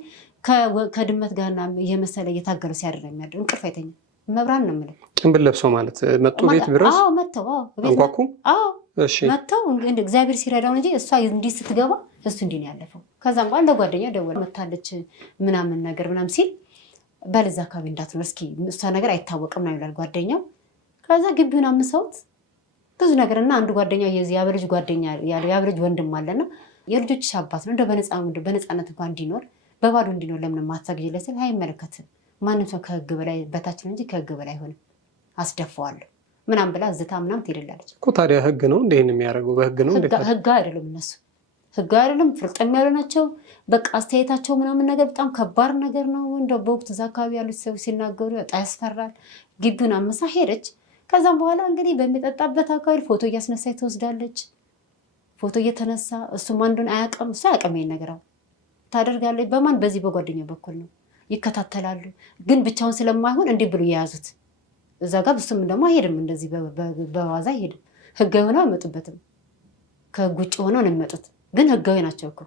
ከድመት ጋርና የመሰለ እየታገሉ ሲያደር ነው የሚያደር። እንቅልፍ አይተኛም። መብራን ነው የምልህ። ጭንብል ለብሰው ማለት መጡ ቤት ድረስ? አዎ መጥተው። አንኳኩ? አዎ እሺ መጥተው እግዚአብሔር ሲረዳው እንጂ እሷ እንዲህ ስትገባ እሱ እንዲህ ነው ያለፈው። ከዛም በኋላ ለጓደኛ ደወለ መታለች ምናምን ነገር ምናምን ሲል በለዛ አካባቢ እንዳትኖር እስኪ እሷ ነገር አይታወቅም ነው ይላል ጓደኛው። ከዛ ግቢውን አምሰውት ብዙ ነገርና አንዱ ጓደኛ የዚህ ያብልጅ ጓደኛ ያብልጅ ወንድም አለና የልጆች አባት ነው። በነፃነት እንኳን እንዲኖር በባዶ እንዲኖር ለምን ማታግጂለት ስል አይመለከትም። ማንም ሰው ከህግ በላይ በታች ነው እንጂ ከህግ በላይ አይሆንም። አስደፈዋለሁ ምናምን ብላ ዝታ ምናምን ትሄዳለች እኮ። ታዲያ ህግ ነው እንዴ የሚያደርገው? በህግ ነው እንዴ? ህግ አይደለም እነሱ ህግ አይደለም። ፍርጠም ያሉ ናቸው። በቃ አስተያየታቸው ምናምን ነገር በጣም ከባድ ነገር ነው። እንደው በወቅቱ እዛ አካባቢ ያሉት ሰዎች ሲናገሩ በጣም ያስፈራል። ግቢውን አመሳ ሄደች። ከዛም በኋላ እንግዲህ በሚጠጣበት አካባቢ ፎቶ እያስነሳች ትወስዳለች። ፎቶ እየተነሳ እሱም አንዱን አያውቅም፣ እሱ አያውቅም ይሄን ነገር ታደርጋለች። በማን በዚህ በጓደኛው በኩል ነው ይከታተላሉ። ግን ብቻውን ስለማይሆን እንዲህ ብሎ የያዙት እዛ ጋር እሱም ደግሞ አይሄድም፣ እንደዚህ በዋዛ አይሄድም። ህጋዊ ሆነው አይመጡበትም። ከህግ ውጭ ሆነው ነው የሚመጡት። ግን ህጋዊ ናቸው እኮ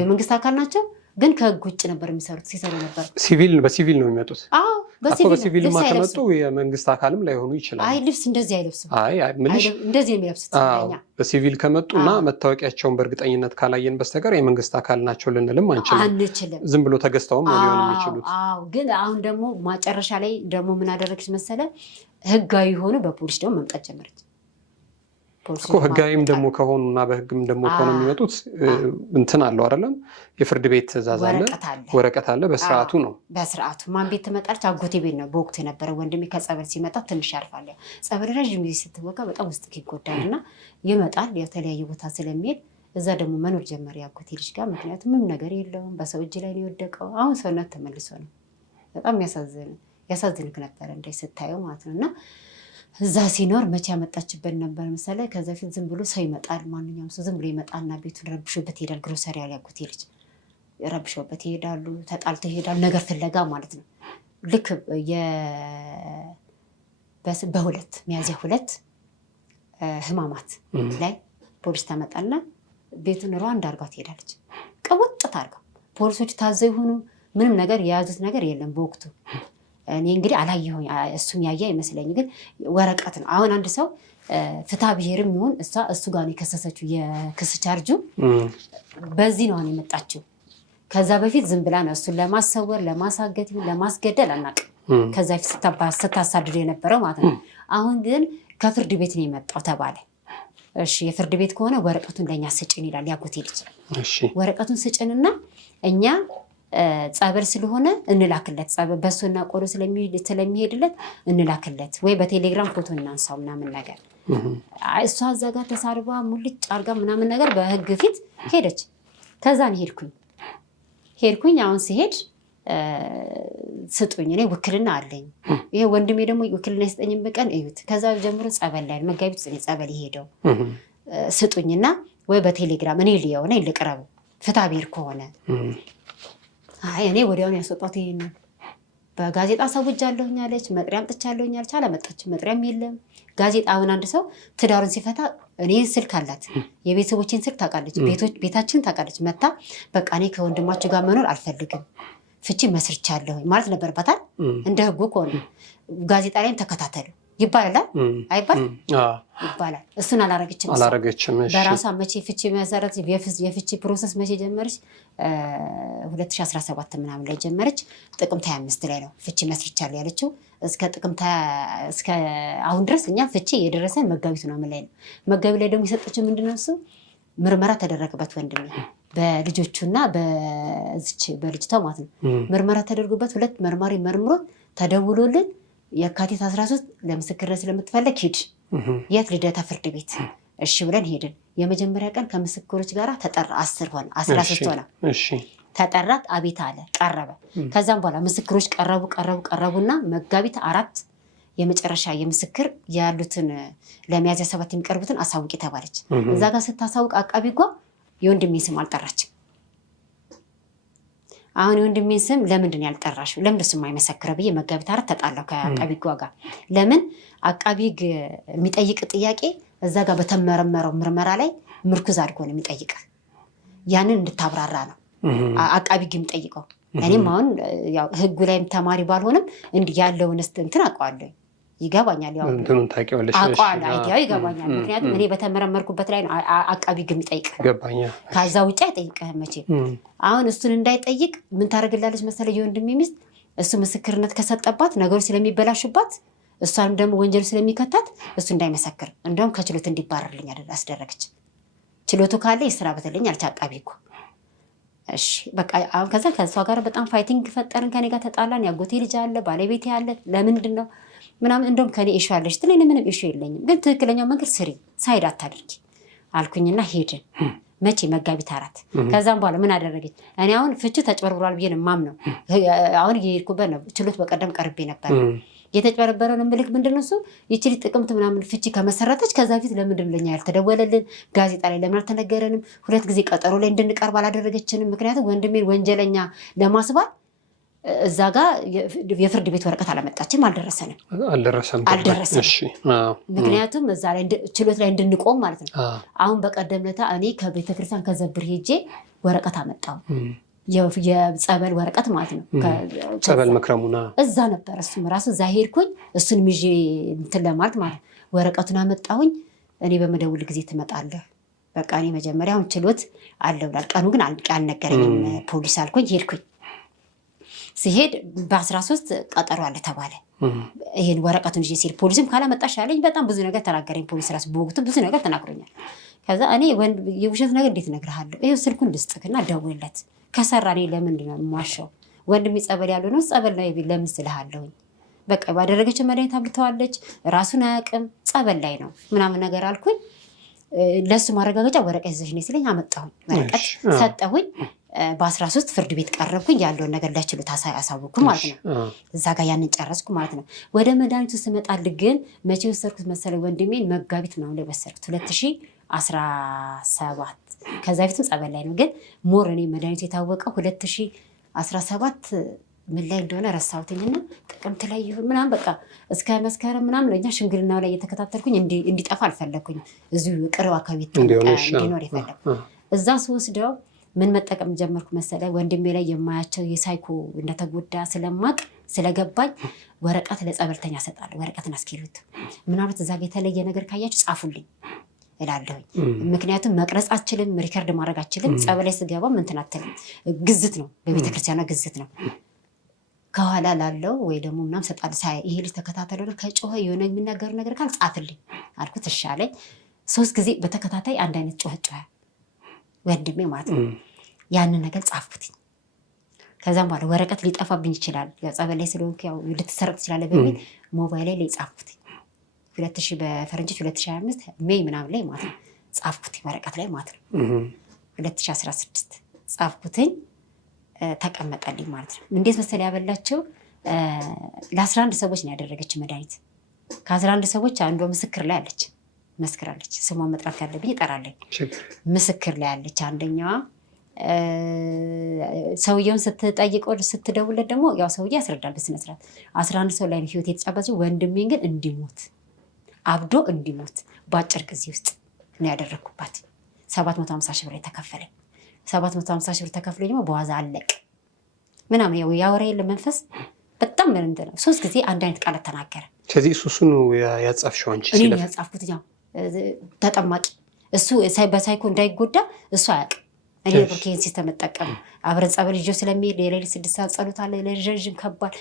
የመንግስት አካል ናቸው። ግን ከህግ ውጭ ነበር የሚሰሩት ሲሰሩ ነበር። በሲቪል ነው የሚመጡት። አዎ በሲቪልማ ከመጡ የመንግስት አካልም ላይሆኑ ይችላል። አይ ልብስ እንደዚህ አይለብስም። እንደዚህ የሚለብሱት በሲቪል ከመጡና መታወቂያቸውን በእርግጠኝነት ካላየን በስተቀር የመንግስት አካል ናቸው ልንልም አንችልም። ዝም ብሎ ተገዝተውም ነው ሊሆን የሚችሉት። ግን አሁን ደግሞ ማጨረሻ ላይ ደግሞ ምን አደረገች መሰለ? ህጋዊ ሆኑ በፖሊስ ደግሞ መምጣት ጀመረች እኮ። ህጋዊም ደግሞ ከሆኑና በህግም ደግሞ ከሆነ የሚመጡት እንትን አለው አይደለም? የፍርድ ቤት ትዕዛዝ አለ፣ ወረቀት አለ። በስርዓቱ ነው። በስርዓቱ ማን ቤት ትመጣለች? አጎቴ ቤት ነው በወቅቱ የነበረ። ወንድሜ ከጸበል ሲመጣ ትንሽ ያርፋል። ጸበል ረዥም ጊዜ ስትወጋ በጣም ውስጥ ይጎዳል እና ይመጣል። የተለያየ ቦታ ስለሚሄድ እዛ ደግሞ መኖር ጀመረ የአጎቴ ልጅ ጋር። ምክንያቱም ምንም ነገር የለውም፣ በሰው እጅ ላይ ነው የወደቀው። አሁን ሰውነት ተመልሶ ነው። በጣም ያሳዝንክ ነበረ እንደ ስታየው ማለት ነው። እና እዛ ሲኖር መቼ ያመጣችበት ነበር መሰለ? ከዛ ፊት ዝም ብሎ ሰው ይመጣል። ማንኛውም ሰው ዝም ብሎ ይመጣና ቤቱን ረብሾበት ይሄዳል። ግሮሰሪ ያለ ያጎቴ ልጅ ረብሾበት ይሄዳሉ። ተጣልተው ይሄዳሉ። ነገር ፍለጋ ማለት ነው። ልክ ሚያዝያ 2 ህማማት ላይ ፖሊስ ታመጣና ቤቱን ሩዋንዳ አድርጋ ትሄዳለች። ቀውጥ ታርጋ ፖሊሶች ታዘው ይሆኑ ምንም ነገር የያዙት ነገር የለም በወቅቱ። እኔ እንግዲህ አላየሁኝ፣ እሱም ያየ አይመስለኝ። ግን ወረቀት ነው። አሁን አንድ ሰው ፍትሐ ብሔርም ይሁን እሱ ጋር ነው የከሰሰችው። የክስ ቻርጁ በዚህ ነው የመጣችው። ከዛ በፊት ዝም ብላ ነው እሱን ለማሰወር ለማሳገት ይሁን ለማስገደል አናውቅም። ከዛ በፊት ስታሳድድ የነበረው ማለት ነው። አሁን ግን ከፍርድ ቤት ነው የመጣው ተባለ። እሺ የፍርድ ቤት ከሆነ ወረቀቱን ለእኛ ስጭን ይላል ያጎቴ ልጅ። ወረቀቱን ስጭንና እኛ ጸበል ስለሆነ እንላክለት፣ ጸበል በሱና ቆሎ ስለሚሄድለት እንላክለት፣ ወይ በቴሌግራም ፎቶ እናንሳው ምናምን ነገር። እሷ እዛ ጋር ተሳርባ ሙልጭ አርጋ ምናምን ነገር በህግ ፊት ሄደች። ከዛን ሄድኩኝ። አሁን ሲሄድ ስጡኝ፣ እኔ ውክልና አለኝ። ይሄ ወንድሜ ደግሞ ውክልና ይስጠኝም በቀን እዩት። ከዛ ጀምሮ ጸበል ላይ መጋቢት ጸበል ይሄደው ስጡኝና ወይ በቴሌግራም እኔ ልየው እኔ ልቅረብ ፍትሐ ብሔር ከሆነ አይ እኔ ወዲያውን ያስወጣት ይሄንን በጋዜጣ ሰውጃለሁኝ አለች። መጥሪያ አምጥቻለሁኝ አለች። አላመጣችም። መጥሪያም የለም። ጋዜጣውን አንድ ሰው ትዳሩን ሲፈታ እኔ ስልክ አላት፣ የቤተሰቦችን ስልክ ታውቃለች፣ ቤታችንን ታውቃለች። መታ በቃ እኔ ከወንድማችሁ ጋር መኖር አልፈልግም ፍቺ መስርቻለሁኝ ማለት ነበርባታል። እንደ ህጉ ከሆነ ጋዜጣ ላይም ተከታተሉ ይባላል አይባል ይባላል። እሱን አላረገችም። በራሷ መቼ ፍቺ መሰረት የፍቺ ፕሮሰስ መቼ ጀመረች? 2017 ምናምን ላይ ጀመረች። ጥቅምት 25 ላይ ነው ፍቺ መስርቻለሁ ያለችው። እስከ አሁን ድረስ እኛ ፍቺ የደረሰን መጋቢት ነው። ምን ላይ ነው መጋቢት ላይ ደግሞ የሰጠችው ምንድነው? እሱ ምርመራ ተደረገበት ወንድሜ በልጆቹና በልጅቷ ማለት ነው። ምርመራ ተደርጎበት 2 መርማሪ መርምሮ ተደውሎልን የካቲት 13 ለምስክርነት ስለምትፈልግ ሂድ። የት? ልደታ ፍርድ ቤት። እሺ ብለን ሄድን። የመጀመሪያ ቀን ከምስክሮች ጋር ተጠራ። 10 ሆነ 13 ሆነ። ተጠራት። አቤት አለ፣ ቀረበ። ከዛም በኋላ ምስክሮች ቀረቡና መጋቢት 4 የመጨረሻ የምስክር ያሉትን ለሚያዝያ 7 የሚቀርቡትን አሳውቂ ተባለች። እዛ ጋር ስታሳውቅ አቃቢ ጓ የወንድሜ ስም አልጠራችም። አሁን የወንድሜን ስም ለምንድን ያልጠራሽው? ለምን እሱ የማይመሰክረው ብዬ መጋቢት 4 ተጣላሁ ከአቃቢ ጓ ጋር። ለምን አቃቢ የሚጠይቅ ጥያቄ እዛ ጋር በተመረመረው ምርመራ ላይ ምርኩዝ አድርጎ ነው የሚጠይቅ። ያንን እንድታብራራ ነው አቃቢ የሚጠይቀው። እኔም አሁን ያው ህጉ ላይም ተማሪ ባልሆንም እንዲህ ያለውን እንትን አውቀዋለሁ፣ ይገባኛል። ያው እንትኑን ታውቂዋለሽ? አውቀዋለሁ፣ አይዲያው ይገባኛል። ምክንያቱም እኔ በተመረመርኩበት ላይ ነው አቃቢ የሚጠይቅ። ገባኛል። ከዛ ውጭ አይጠይቅህም መቼም። አሁን እሱን እንዳይጠይቅ ምን ታደርግላለች መሰለህ? የወንድሜ ሚስት እሱ ምስክርነት ከሰጠባት ነገሮች ስለሚበላሹባት፣ እሷንም ደግሞ ወንጀል ስለሚከታት እሱ እንዳይመሰክር እንደውም ከችሎት እንዲባረርልኝ አስደረገች። ችሎቱ ካለ የስራ በተለኝ አለች አቃቢ እኮ። እሺ በቃ አሁን ከሷ ጋር በጣም ፋይቲንግ ፈጠርን። ከኔ ጋር ተጣላን። ያጎቴ ልጅ አለ፣ ባለቤቴ አለ። ለምንድን ነው ምናምን እንደውም ከኔ ኢሹ አለች ትለኝ። ምንም ኢሹ የለኝም፣ ግን ትክክለኛው መንገድ ስሪ፣ ሳይድ አታድርጊ አልኩኝና ሄድን። መቼ? መጋቢት 4። ከዛም በኋላ ምን አደረገች? እኔ አሁን ፍቺ ተጭበርብሯል ብዬ ነው የማምነው። አሁን እየሄድኩበት ነው። ችሎት በቀደም ቀርቤ ነበር። የተጭበረበረን ምልክ ምንድነው? እሱ ይችል ጥቅምት ምናምን ፍቺ ከመሰረተች ከዛ ፊት ለምንድን ለኛ ያልተደወለልን? ጋዜጣ ላይ ለምን አልተነገረንም? 2 ጊዜ ቀጠሮ ላይ እንድንቀርብ አላደረገችንም። ምክንያቱም ወንድሜን ወንጀለኛ ለማስባል እዛ ጋር የፍርድ ቤት ወረቀት አላመጣችም። አልደረሰም። ምክንያቱም እዛ ላይ ችሎት ላይ እንድንቆም ማለት ነው። አሁን በቀደም ዕለት እኔ ከቤተክርስቲያን ከዘብር ሄጄ ወረቀት አመጣው፣ የጸበል ወረቀት ማለት ነው። ጸበል መክረሙና እዛ ነበር። እሱም ራሱ እዛ ሄድኩኝ። እሱን ይዤ እንትን ለማለት ማለት ወረቀቱን አመጣሁኝ። እኔ በመደውል ጊዜ ትመጣለህ፣ በቃ እኔ መጀመሪያ አሁን ችሎት አለ ብሏል። ቀኑ ግን አልነገረኝም ፖሊስ አልኩኝ። ሄድኩኝ። ሲሄድ በ13 ቀጠሮ አለ ተባለ። ይሄን ወረቀቱን ይዤ ሲል ፖሊስም ካላመጣሽ አለኝ። በጣም ብዙ ነገር ተናገረኝ ፖሊስ ራሱ በወቅቱ ብዙ ነገር ተናግሮኛል። ከዛ እኔ የውሸት ነገር እንዴት እነግርሃለሁ? ይሄው ስልኩን ልስጥክና ደውልለት፣ ከሰራ እኔ ለምንድን ነው የማዋሸው? ወንድሜ ጸበል ያለው ነው፣ ጸበል ነው ለምን ስልሃለሁኝ። በቃ ባደረገችው መድኃኒት አብልተዋለች፣ ራሱን አያውቅም፣ ጸበል ላይ ነው ምናምን ነገር አልኩኝ። ለሱ ማረጋገጫ ወረቀት ይዘሽ ነይ ሲለኝ አመጣሁኝ። ወረቀት ሰጠሁኝ። በ13 ፍርድ ቤት ቀረብኩኝ። ያለውን ነገር ለችሎት አሳወቅኩ ማለት ነው። እዛ ጋር ያንን ጨረስኩ ማለት ነው። ወደ መድኃኒቱ ስመጣልህ ግን መቼ ወሰድኩት መሰለኝ? ወንድሜን መጋቢት ነው ላይ ወሰድኩት 2017። ከዛ በፊትም ጸበል ላይ ነው፣ ግን ሞር እኔ መድኃኒቱ የታወቀው 2017 ምን ላይ እንደሆነ ረሳሁትኝና ጥቅምት ላይ ይሁን ምናምን በቃ እስከ መስከረም ምናምን ለኛ ሽምግልናው ላይ እየተከታተልኩኝ እንዲጠፋ አልፈለግኩኝ። እዚሁ ቅርብ አካባቢ እንዲኖር የፈለግኩ። እዛ ስወስደው ምን መጠቀም ጀመርኩ መሰለኝ? ወንድሜ ላይ የማያቸው የሳይኮ እንደተጎዳ ስለማቅ ስለገባኝ ወረቀት ለጸበልተኛ እሰጣለሁ። ወረቀትን አስኪሩት ምናልባት እዛ ጋ የተለየ ነገር ካያችሁ ጻፉልኝ እላለሁኝ። ምክንያቱም መቅረጽ አችልም፣ ሪከርድ ማድረግ አችልም። ጸበል ላይ ስገባ እንትን አትልም። ግዝት ነው፣ በቤተክርስቲያኗ ግዝት ነው። ከኋላ ላለው ወይ ደግሞ ምናምን እሰጣለሁ። ይሄ ልጅ ተከታተለ ከጮኸ የሆነ የሚናገሩ ነገር ካል ጻፍልኝ አልኩት። እሺ አለኝ። 3 ጊዜ በተከታታይ አንድ አይነት ጮኸ ወንድሜ ማለት ነው። ያንን ነገር ጻፍኩት። ከዛም በኋላ ወረቀት ሊጠፋብኝ ይችላል፣ ጸበል ላይ ስለሆንኩ ያው ልትሰረቅ ትችላለህ በሚል ሞባይል ላይ ጻፍኩት። 2000 በፈረንጆች 2025 ሜይ ምናምን ላይ ማለት ነው ጻፍኩት፣ ወረቀት ላይ ማለት ነው። 2016 ጻፍኩትኝ፣ ተቀመጠልኝ ማለት ነው። እንዴት መሰለኝ ያበላቸው ለ11 ሰዎች ነው ያደረገችው መድኃኒት። ከ11 ሰዎች አንዷ ምስክር ላይ አለች፣ መስክራለች። ስሟን መጥራት ካለብኝ እጠራለሁ። ምስክር ላይ አለች። አንደኛዋ ሰውየውን ስትጠይቀው ስትደውለት ደግሞ ያው ሰውዬ ያስረዳል በስነ ስርዓት 11 ሰው ላይ ህይወት የተጫባቸው ወንድሜን ግን እንዲሞት አብዶ እንዲሞት በአጭር ጊዜ ውስጥ ነው ያደረኩባት 750 ሺህ ብር የተከፈለኝ 750 ሺህ ብር ተከፍሎኝ ደግሞ በዋዛ አለቅ ምናምን ያወራ የለ መንፈስ በጣም ምን እንደ ነው 3 ጊዜ አንድ አይነት ቃል ተናገረ። ስለዚህ እሱ ነው ያጻፍሽው አንቺ እኔ ያጻፍኩት ያው ተጠማቂ እሱ በሳይኮ እንዳይጎዳ እሱ አያውቅም። እኔ በኬን ሲስተም ተጠቀም አብረን ጸበል ይዞ ስለሚሄድ የሌሊት 6 ሰዓት ጸሎት አለ ለረጅም ከባድ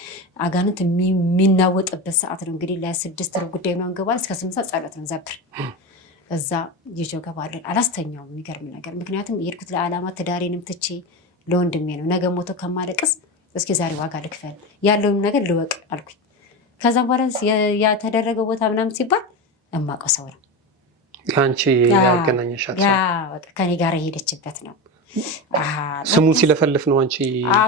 አጋንንት የሚናወጥበት ሰዓት ነው። እንግዲህ ለ6 ሩብ ጉዳይ ነው እንገባለን እስከ 8 ሰዓት ጸሎት ነው ዘብር እዛ ይዞ ገባለን። አላስተኛውም የሚገርም ነገር ምክንያቱም የሄድኩት ለዓላማ ትዳሬንም ትቼ ለወንድሜ ነው። ነገ ሞቶ ከማለቅስ እስኪ ዛሬ ዋጋ ልክፈል ያለውን ነገር ልወቅ አልኩኝ። ከዛም በኋላ ያተደረገው ቦታ ምናምን ሲባል እማውቀው ሰው ነው አንቺ ያገናኘሻት ያ በቃ ከኔ ጋር የሄደችበት ነው። ስሙን ሲለፈልፍ ነው አንቺ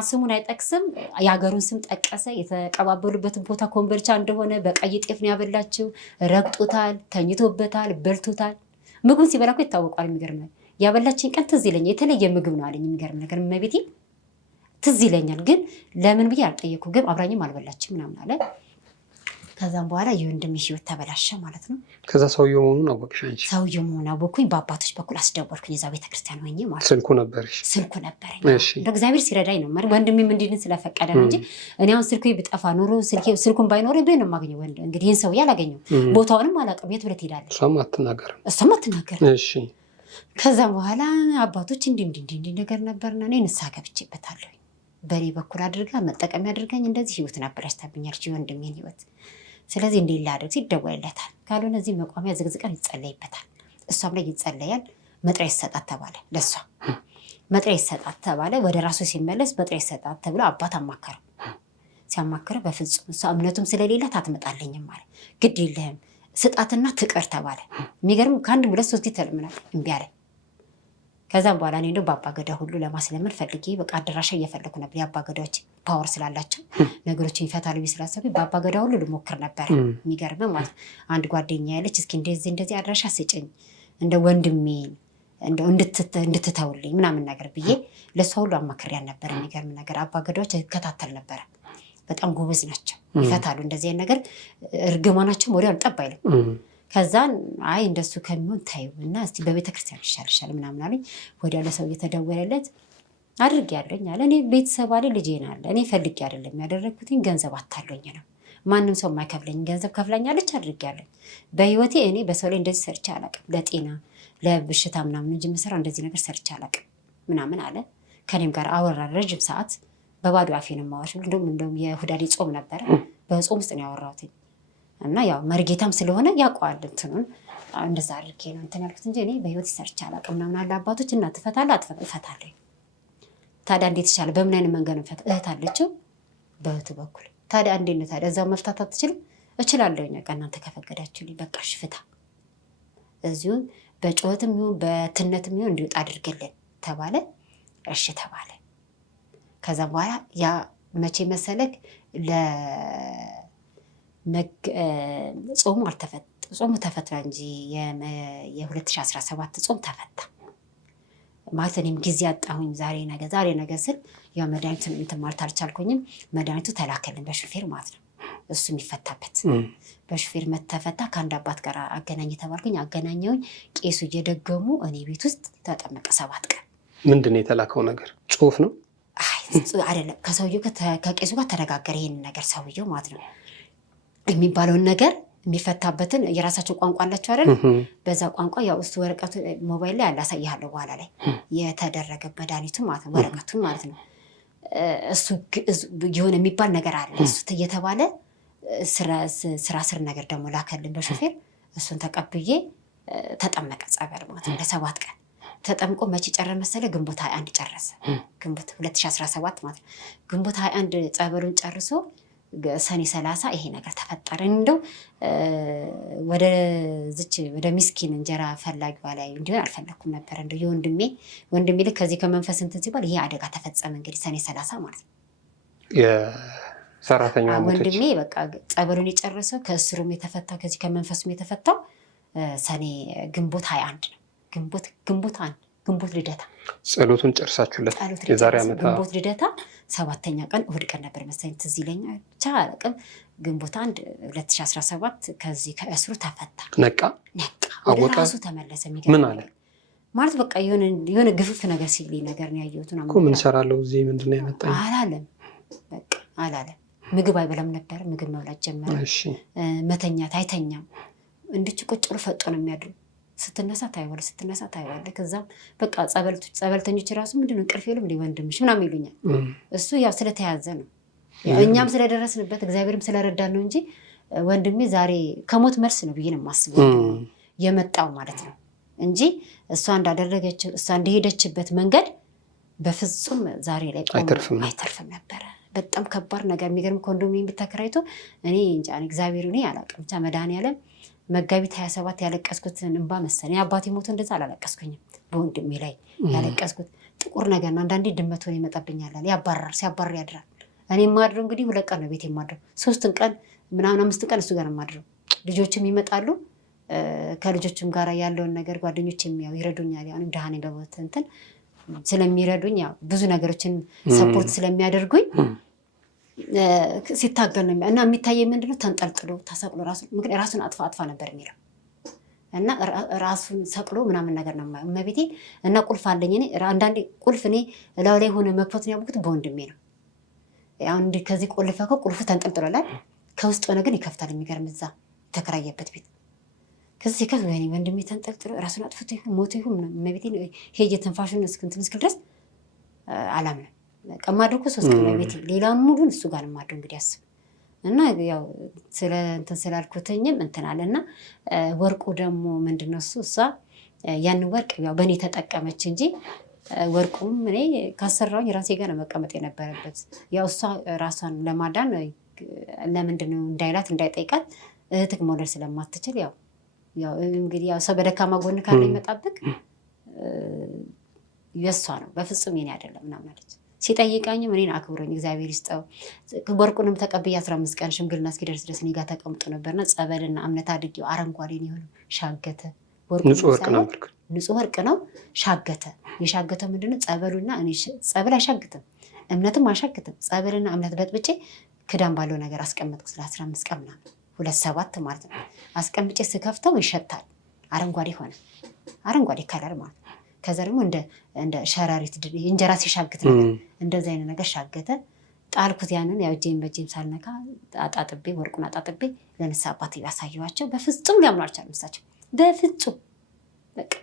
ስሙን አይጠቅስም። የሀገሩን ስም ጠቀሰ። የተቀባበሉበትን ቦታ ኮምቦልቻ እንደሆነ በቀይ ጤፍ ነው ያበላችው። ረግጦታል፣ ተኝቶበታል፣ በልቶታል። ምግቡን ሲበላ እኮ ይታወቃል። የሚገርም ነው ያበላችኝ ቀን ትዝ ይለኛል። የተለየ ምግብ ነው አለኝ። የሚገርም ነገር መቤቴ ትዝ ይለኛል። ግን ለምን ብዬ አልጠየኩም። ግን አብራኝም አልበላችም ምናምን አለ። ከዛም በኋላ የወንድሜ ህይወት ተበላሸ ማለት ነው። ከዛ ሰውየው መሆኑን አወቅሽ አንቺ? ሰውየው መሆኑን አወቅኩኝ። በአባቶች በኩል አስደወልኩኝ። እዛ ቤተክርስቲያን ሆኜ ማለት ነው። ስልኩ ነበረሽ? ስልኩ ነበረኝ። እንደ እግዚአብሔር ሲረዳኝ ነው ማለት ወንድሜም እንዲድን ስለፈቀደ ነው እንጂ እኔ አሁን ስልኩ ቢጠፋ ኖሮ ስልኩን ባይኖር ብዬ ነው የማገኘው። ወንድ እንግዲህ ይህን ሰውዬ አላገኘው ቦታውንም አላውቅም። የት ብለህ ትሄዳለህ? እሷም አትናገርም። እሺ። ከዛም በኋላ አባቶች እንዲህ ነገር ነበርና እኔ ንስሐ ገብቼበታለሁ። በእኔ በኩል አድርጋ መጠቀም ያድርገኝ እንደዚህ ህይወት ነበር ያስታብኛል የወንድሜን ህይወት። ስለዚህ እንዴት ላድርግ ይደወልለታል። ካልሆነ እዚህ መቋሚያ ዝግዝቀን ይጸለይበታል። እሷም ላይ ይጸለያል። መጥሪያ ይሰጣት ተባለ። ለሷ መጥሪያ ይሰጣት ተባለ። ወደ ራሱ ሲመለስ መጥሪያ ይሰጣት ተብሎ አባት አማከረው። ሲያማክረው በፍጹም እሷ እምነቱም ስለሌላት አትመጣለኝም ማለት ግድ የለህም ስጣትና ትቅር ተባለ። የሚገርም ከአንድ 2-3 ጊዜ ተለምናል እምቢ አለ። ከዛም በኋላ እኔ እንደው በአባገዳ ሁሉ ለማስለመን ፈልጌ በቃ አደራሻ እየፈለኩ ነበር። የአባገዳዎች ፓወር ስላላቸው ነገሮችን ይፈታሉ ብዬ ስላሰብኩኝ በአባገዳ ሁሉ ልሞክር ነበር። የሚገርም ማለት አንድ ጓደኛ ያለች እስኪ እንደዚህ አድራሻ ስጭኝ እንደ ወንድሜን እንደው እንድትተውልኝ ምናምን ነገር ብዬ ለእሷ ሁሉ አማክሪያን ነበር። የሚገርም ነገር አባገዳዎች ይከታተል ነበረ። በጣም ጎበዝ ናቸው፣ ይፈታሉ እንደዚህ አይነት ነገር። እርግማናቸው ወዲያው ጠብ አይልም። ከዛን አይ እንደሱ ከሚሆን ታዩ እና እስቲ በቤተክርስቲያን ይሻልሻል ምናምን አለኝ። ወዲያው ለሰው እየተደወለለት አድርጌ ያለኝ አለ። እኔ ቤተሰብ አለ ልጄን አለ እኔ ፈልጌ አይደለም ያደረግኩትኝ ገንዘብ አታለኝ ነው። ማንም ሰው የማይከፍለኝ ገንዘብ ከፍላኛለች አድርጌ ያለኝ። በህይወቴ እኔ በሰው ላይ እንደዚህ ሰርቼ አላውቅም። ለጤና ለብሽታ ምናምን እንጂ የምሰራ እንደዚህ ነገር ሰርቼ አላውቅም ምናምን አለ። ከኔም ጋር አወራ ረጅም ሰዓት። በባዶ አፌ ነው የማወራሽ። እንደውም የሁዳዴ ጾም ነበረ። በጾም ውስጥ ነው ያወራሁትኝ እና ያው መርጌታም ስለሆነ ያውቀዋል እንትኑን እንደዛ አድርጌ ነው እንትን ያልኩት እንጂ እኔ በህይወት ሰርቼ አላውቅም ምናምን አለ። አባቶች እና ትፈታለህ እፈታለሁ። ታዲያ እንዴት ይሻላል? በምን አይነት መንገድ ነው ፈታ? እህት አለችው በእህቱ በኩል። ታዲያ እንዴት ነው ታዲያ እዛው መፍታት አትችልም? እችላለሁኝ። በቃ እናንተ ከፈቀዳችሁልኝ በቃ እሺ ፍታ፣ እዚሁ በጩኸትም ይሁን በትነትም ይሁን እንዲወጣ አድርግልን ተባለ። እሺ ተባለ። ከዛ በኋላ ያ መቼ መሰለክ ጾሙ አልተፈታ። ጾሙ ተፈታ እንጂ የ2017 ጾም ተፈታ ማለት እኔም ጊዜ አጣሁኝ። ዛሬ ነገ ስል ያው መድኃኒቱን እንትን ማለት አልቻልኩኝም። መድኃኒቱ ተላከልን በሹፌር ማለት ነው። እሱ የሚፈታበት በሹፌር ተፈታ። ከአንድ አባት ጋር አገናኝ ተባልኩኝ። አገናኘውኝ። ቄሱ እየደገሙ እኔ ቤት ውስጥ ተጠመቀ 7 ቀን። ምንድን ነው የተላከው ነገር? ጽሁፍ ነው አይደለም። ከሰውየው ከቄሱ ጋር ተነጋገረ። ይሄንን ነገር ሰውየው ማለት ነው የሚባለውን ነገር የሚፈታበትን የራሳቸው ቋንቋ አላቸው አይደል? በዛ ቋንቋ ያው እሱ ወረቀቱ ሞባይል ላይ አላሳይሃለሁ በኋላ ላይ የተደረገ መድኃኒቱ ማለት ነው ወረቀቱን ማለት ነው። እሱ የሆነ የሚባል ነገር አለ። እሱ እየተባለ ስር ነገር ደግሞ ላከልን በሹፌር። እሱን ተቀብዬ ተጠመቀ ጸበል ማለት ነው። ለ7 ቀን ተጠምቆ መቼ ጨረሰ መሰለ? ግንቦት 21 ጨረሰ። ግንቦት 2017 ማለት ነው። ግንቦት 21 ጸበሉን ጨርሶ ሰኔ 30 ይሄ ነገር ተፈጠረ። እንደው ወደ ሚስኪን እንጀራ ፈላጊዋ ላይ እንዲሆን አልፈለኩም ነበር። እንደው ወንድሜ ልክ ከዚህ ከመንፈስ እንትን ሲባል ይሄ አደጋ ተፈጸመ። እንግዲህ ሰኔ 30 ማለት ነው። የሰራተኛ ወንድሜ በቃ ጸበሉን የጨረሰው ከእስሩም የተፈታው ከዚህ ከመንፈሱም የተፈታው ሰኔ ግንቦት 21 ነው። ግንቦት ግንቦት ልደታ ጸሎቱን ጨርሳችሁለት የዛሬ ዓመት ግንቦት ልደታ 7ኛ ቀን እሑድ ቀን ነበር መሰለኝ ትዝ ይለኛል። ብቻ አላውቅም። ግንቦት 1 2017 ከዚህ ከእስሩ ተፈታ። ነቃ ወደ ራሱ ተመለሰ። ምን አለ ማለት በቃ የሆነ ግፍፍ ነገር ሲልኝ ነገር ነው ያየሁት። እኮ ምን ሰራለው እዚህ ምንድን ነው ያመጣኝ አላለም። በቃ አላለም። ምግብ አይበላም ነበር። ምግብ መብላት ጀመረ። መተኛት አይተኛም። እንድች ቁጭ ብሎ ፈጦ ነው የሚያድሩ። ስትነሳ ታይዋለህ። ከዛም በቃ ጸበልተኞች ራሱ ምንድነው እንቅልፍ የለም እንደ ወንድምሽ ምናምን ይሉኛል። እሱ ያው ስለተያዘ ነው፣ እኛም ስለደረስንበት እግዚአብሔርም ስለረዳን ነው እንጂ ወንድሜ ዛሬ ከሞት መልስ ነው ብዬ ነው የማስበው የመጣው ማለት ነው እንጂ እሷ እንዳደረገችው እሷ እንደሄደችበት መንገድ በፍጹም ዛሬ ላይ አይተርፍም ነበረ። በጣም ከባድ ነገር። የሚገርም ኮንዶሚኒየም ተከራይቶ እኔ እንጃ እግዚአብሔር እኔ አላውቅም። ብቻ መድኃኒዓለም መጋቢት 27 ያለቀስኩትን እንባ መሰለኝ። አባቴ ሞቶ እንደዛ አላለቀስኩኝም። በወንድሜ ላይ ያለቀስኩት ጥቁር ነገር ነው። አንዳንዴ ድመት ሆነ ይመጣብኛል አለ። ሲያባርር ያድራል። እኔ የማድረው እንግዲህ 2 ቀን ነው ቤት የማድረው። 3 ቀን ምናምን 5 ቀን እሱ ጋር የማድረው። ልጆችም ይመጣሉ። ከልጆችም ጋር ያለውን ነገር ጓደኞች የሚያው ይረዱኛል። ያው ደሃኔ በቦት እንትን ስለሚረዱኝ ያው ብዙ ነገሮችን ሰፖርት ስለሚያደርጉኝ ሲታገል ነው እና የሚታየ ምንድነው ተንጠልጥሎ ተሰቅሎ ራሱን አጥፋ ነበር የሚለው እና ራሱን ሰቅሎ ምናምን ነገር ነው እመቤቴ። እና ቁልፍ አለኝ እኔ አንዳንዴ ቁልፍ እኔ እላው ላይ ሆነ መክፈቱን ያወቅሁት በወንድሜ ነው። ያው እንዲህ ከዚህ ቆልፈው ቁልፉ ተንጠልጥሏል። ከውስጥ ሆነ ግን ይከፍታል። የሚገርም እዛ ተከራየበት ቤት ከዚህ ከፍ ወይኔ ወንድሜ ተንጠልጥሎ ራሱን አጥፍቶ ይሁን ሞቶ ይሁን እመቤቴ ሄጄ ትንፋሹን እስክንትን እስክል ድረስ አላምንም። ቀማድኩ 3 ቀን ቤት ሌላውን ሙሉን እሱ ጋር ማድረግ እንግዲህ አስብ እና ያው ስለ እንትን ስላልኩትኝም እንትን አለና ወርቁ ደግሞ ምንድነው እሷ ያን ወርቅ ያው በእኔ ተጠቀመች እንጂ ወርቁም እኔ ካሰራውኝ ራሴ ጋር ነው መቀመጥ የነበረበት። ያው እሷ ራሷን ለማዳን ለምንድነው እንዳይላት እንዳይጠይቃት እህትክ መውለድ ስለማትችል ያው እንግዲህ ያው ሰው በደካማ ጎን ካለ ይመጣብቅ የሷ ነው በፍጹም የኔ አይደለም ምናምን አለች። ሲጠይቃኝም እኔን አክብሮኝ እግዚአብሔር ይስጠው ወርቁንም ተቀብዬ 15 ቀን ሽምግልና እስኪደርስ ድረስ እኔ ጋር ተቀምጦ ነበርና ጸበልና እምነት አድርጌው አረንጓዴ ነው የሆነው። ሻገተ ንጹህ ወርቅ ነው ሻገተ። የሻገተው ምንድነው ጸበሉና እኔ ጸበል አይሻግትም እምነትም አይሻግትም። ጸበልና እምነት በጥብጬ ክዳን ባለው ነገር አስቀመጥኩ ስለ 15 ቀን ምናምን 27 ማለት ነው። አስቀምጬ ስከፍተው ይሸታል። አረንጓዴ ሆነ። አረንጓዴ ከለር ማለት ነው። ከዛ ደግሞ እንደ ሸራሪት እንጀራ ሲሻግት ነው እንደዚህ አይነት ነገር ሻገተ። ጣልኩት። ያንን ያው እጄን በእጄም ሳልነካ አጣጥቤ ወርቁን አጣጥቤ ለንስሐ አባቴ ያሳየኋቸው በፍጹም ሊያምኑ አልቻሉም። እሳቸው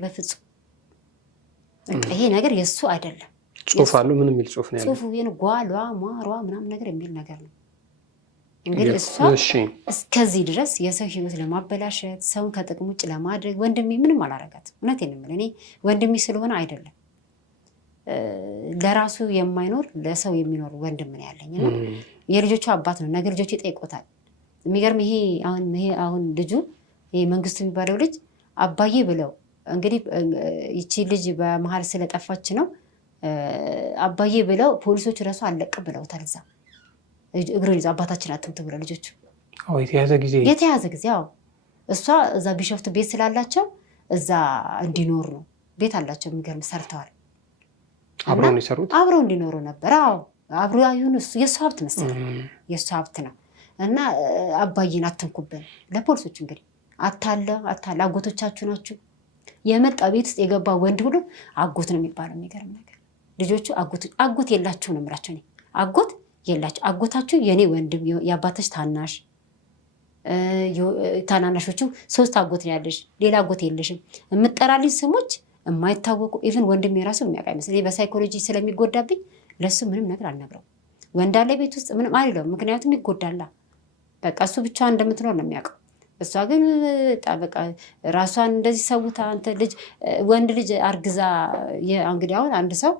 በፍጹም ይሄ ነገር የእሱ አይደለም። ጽሑፍ አለው። ምን የሚል ጽሑፍ ነው ያለው? ጽሑፉ ጓሏ ሟሯ ምናምን ነገር የሚል ነገር ነው። እንግዲህ እሷ እስከዚህ ድረስ የሰው ህይወት ለማበላሸት ሰውን ከጥቅም ውጭ ለማድረግ ወንድሜ ምንም አላረጋትም። እውነቴን ነው የምልህ። እኔ ወንድሜ ስለሆነ አይደለም ለራሱ የማይኖር ለሰው የሚኖር ወንድም ነው ያለኝ እና የልጆቹ አባት ነው። ነገ ልጆቹ ይጠይቆታል። የሚገርም ይሄ አሁን ልጁ ይሄ መንግስቱ የሚባለው ልጅ አባዬ ብለው እንግዲህ ይቺ ልጅ በመሀል ስለጠፋች ነው አባዬ ብለው ፖሊሶች ራሱ አለቅ ብለውታል። እዛ እግሩን ይዘው አባታችን አትምቱ ብለው ልጆቹ የተያዘ ጊዜ አዎ እሷ እዛ ቢሾፍቱ ቤት ስላላቸው እዛ እንዲኖር ነው። ቤት አላቸው። የሚገርም ሰርተዋል። አብረው እንዲኖሩ ነበር። አዎ አብሮ ያዩን እሱ የእሱ ሀብት መሰለኝ የእሱ ሀብት ነው። እና አባዬን አትንኩብን ለፖሊሶች እንግዲህ አታለ አጎቶቻችሁ ናችሁ። የመጣ ቤት ውስጥ የገባ ወንድ ሁሉ አጎት ነው የሚባለው። የሚገርም ነገር ልጆቹ አጎት የላችሁ ነው የምላቸው እኔ አጎት የላችሁ። አጎታችሁ የኔ ወንድም የአባተች ታናሽ ታናናሾቹ 3 አጎት ነው ያለሽ፣ ሌላ አጎት የለሽም። የምጠራልኝ ስሞች የማይታወቁ ኢቭን ወንድም የራሱ የሚያውቅ አይመስል በሳይኮሎጂ ስለሚጎዳብኝ ለሱ ምንም ነገር አልነግረውም። ወንድ አለ ቤት ውስጥ ምንም አይለውም። ምክንያቱም ይጎዳላ። በቃ እሱ ብቻ እንደምትኖር ነው የሚያውቀው። እሷ ግን በቃ ራሷን እንደዚህ ሰውታ አንተ ልጅ ወንድ ልጅ አርግዛ እንግዲህ አሁን አንድ ሰው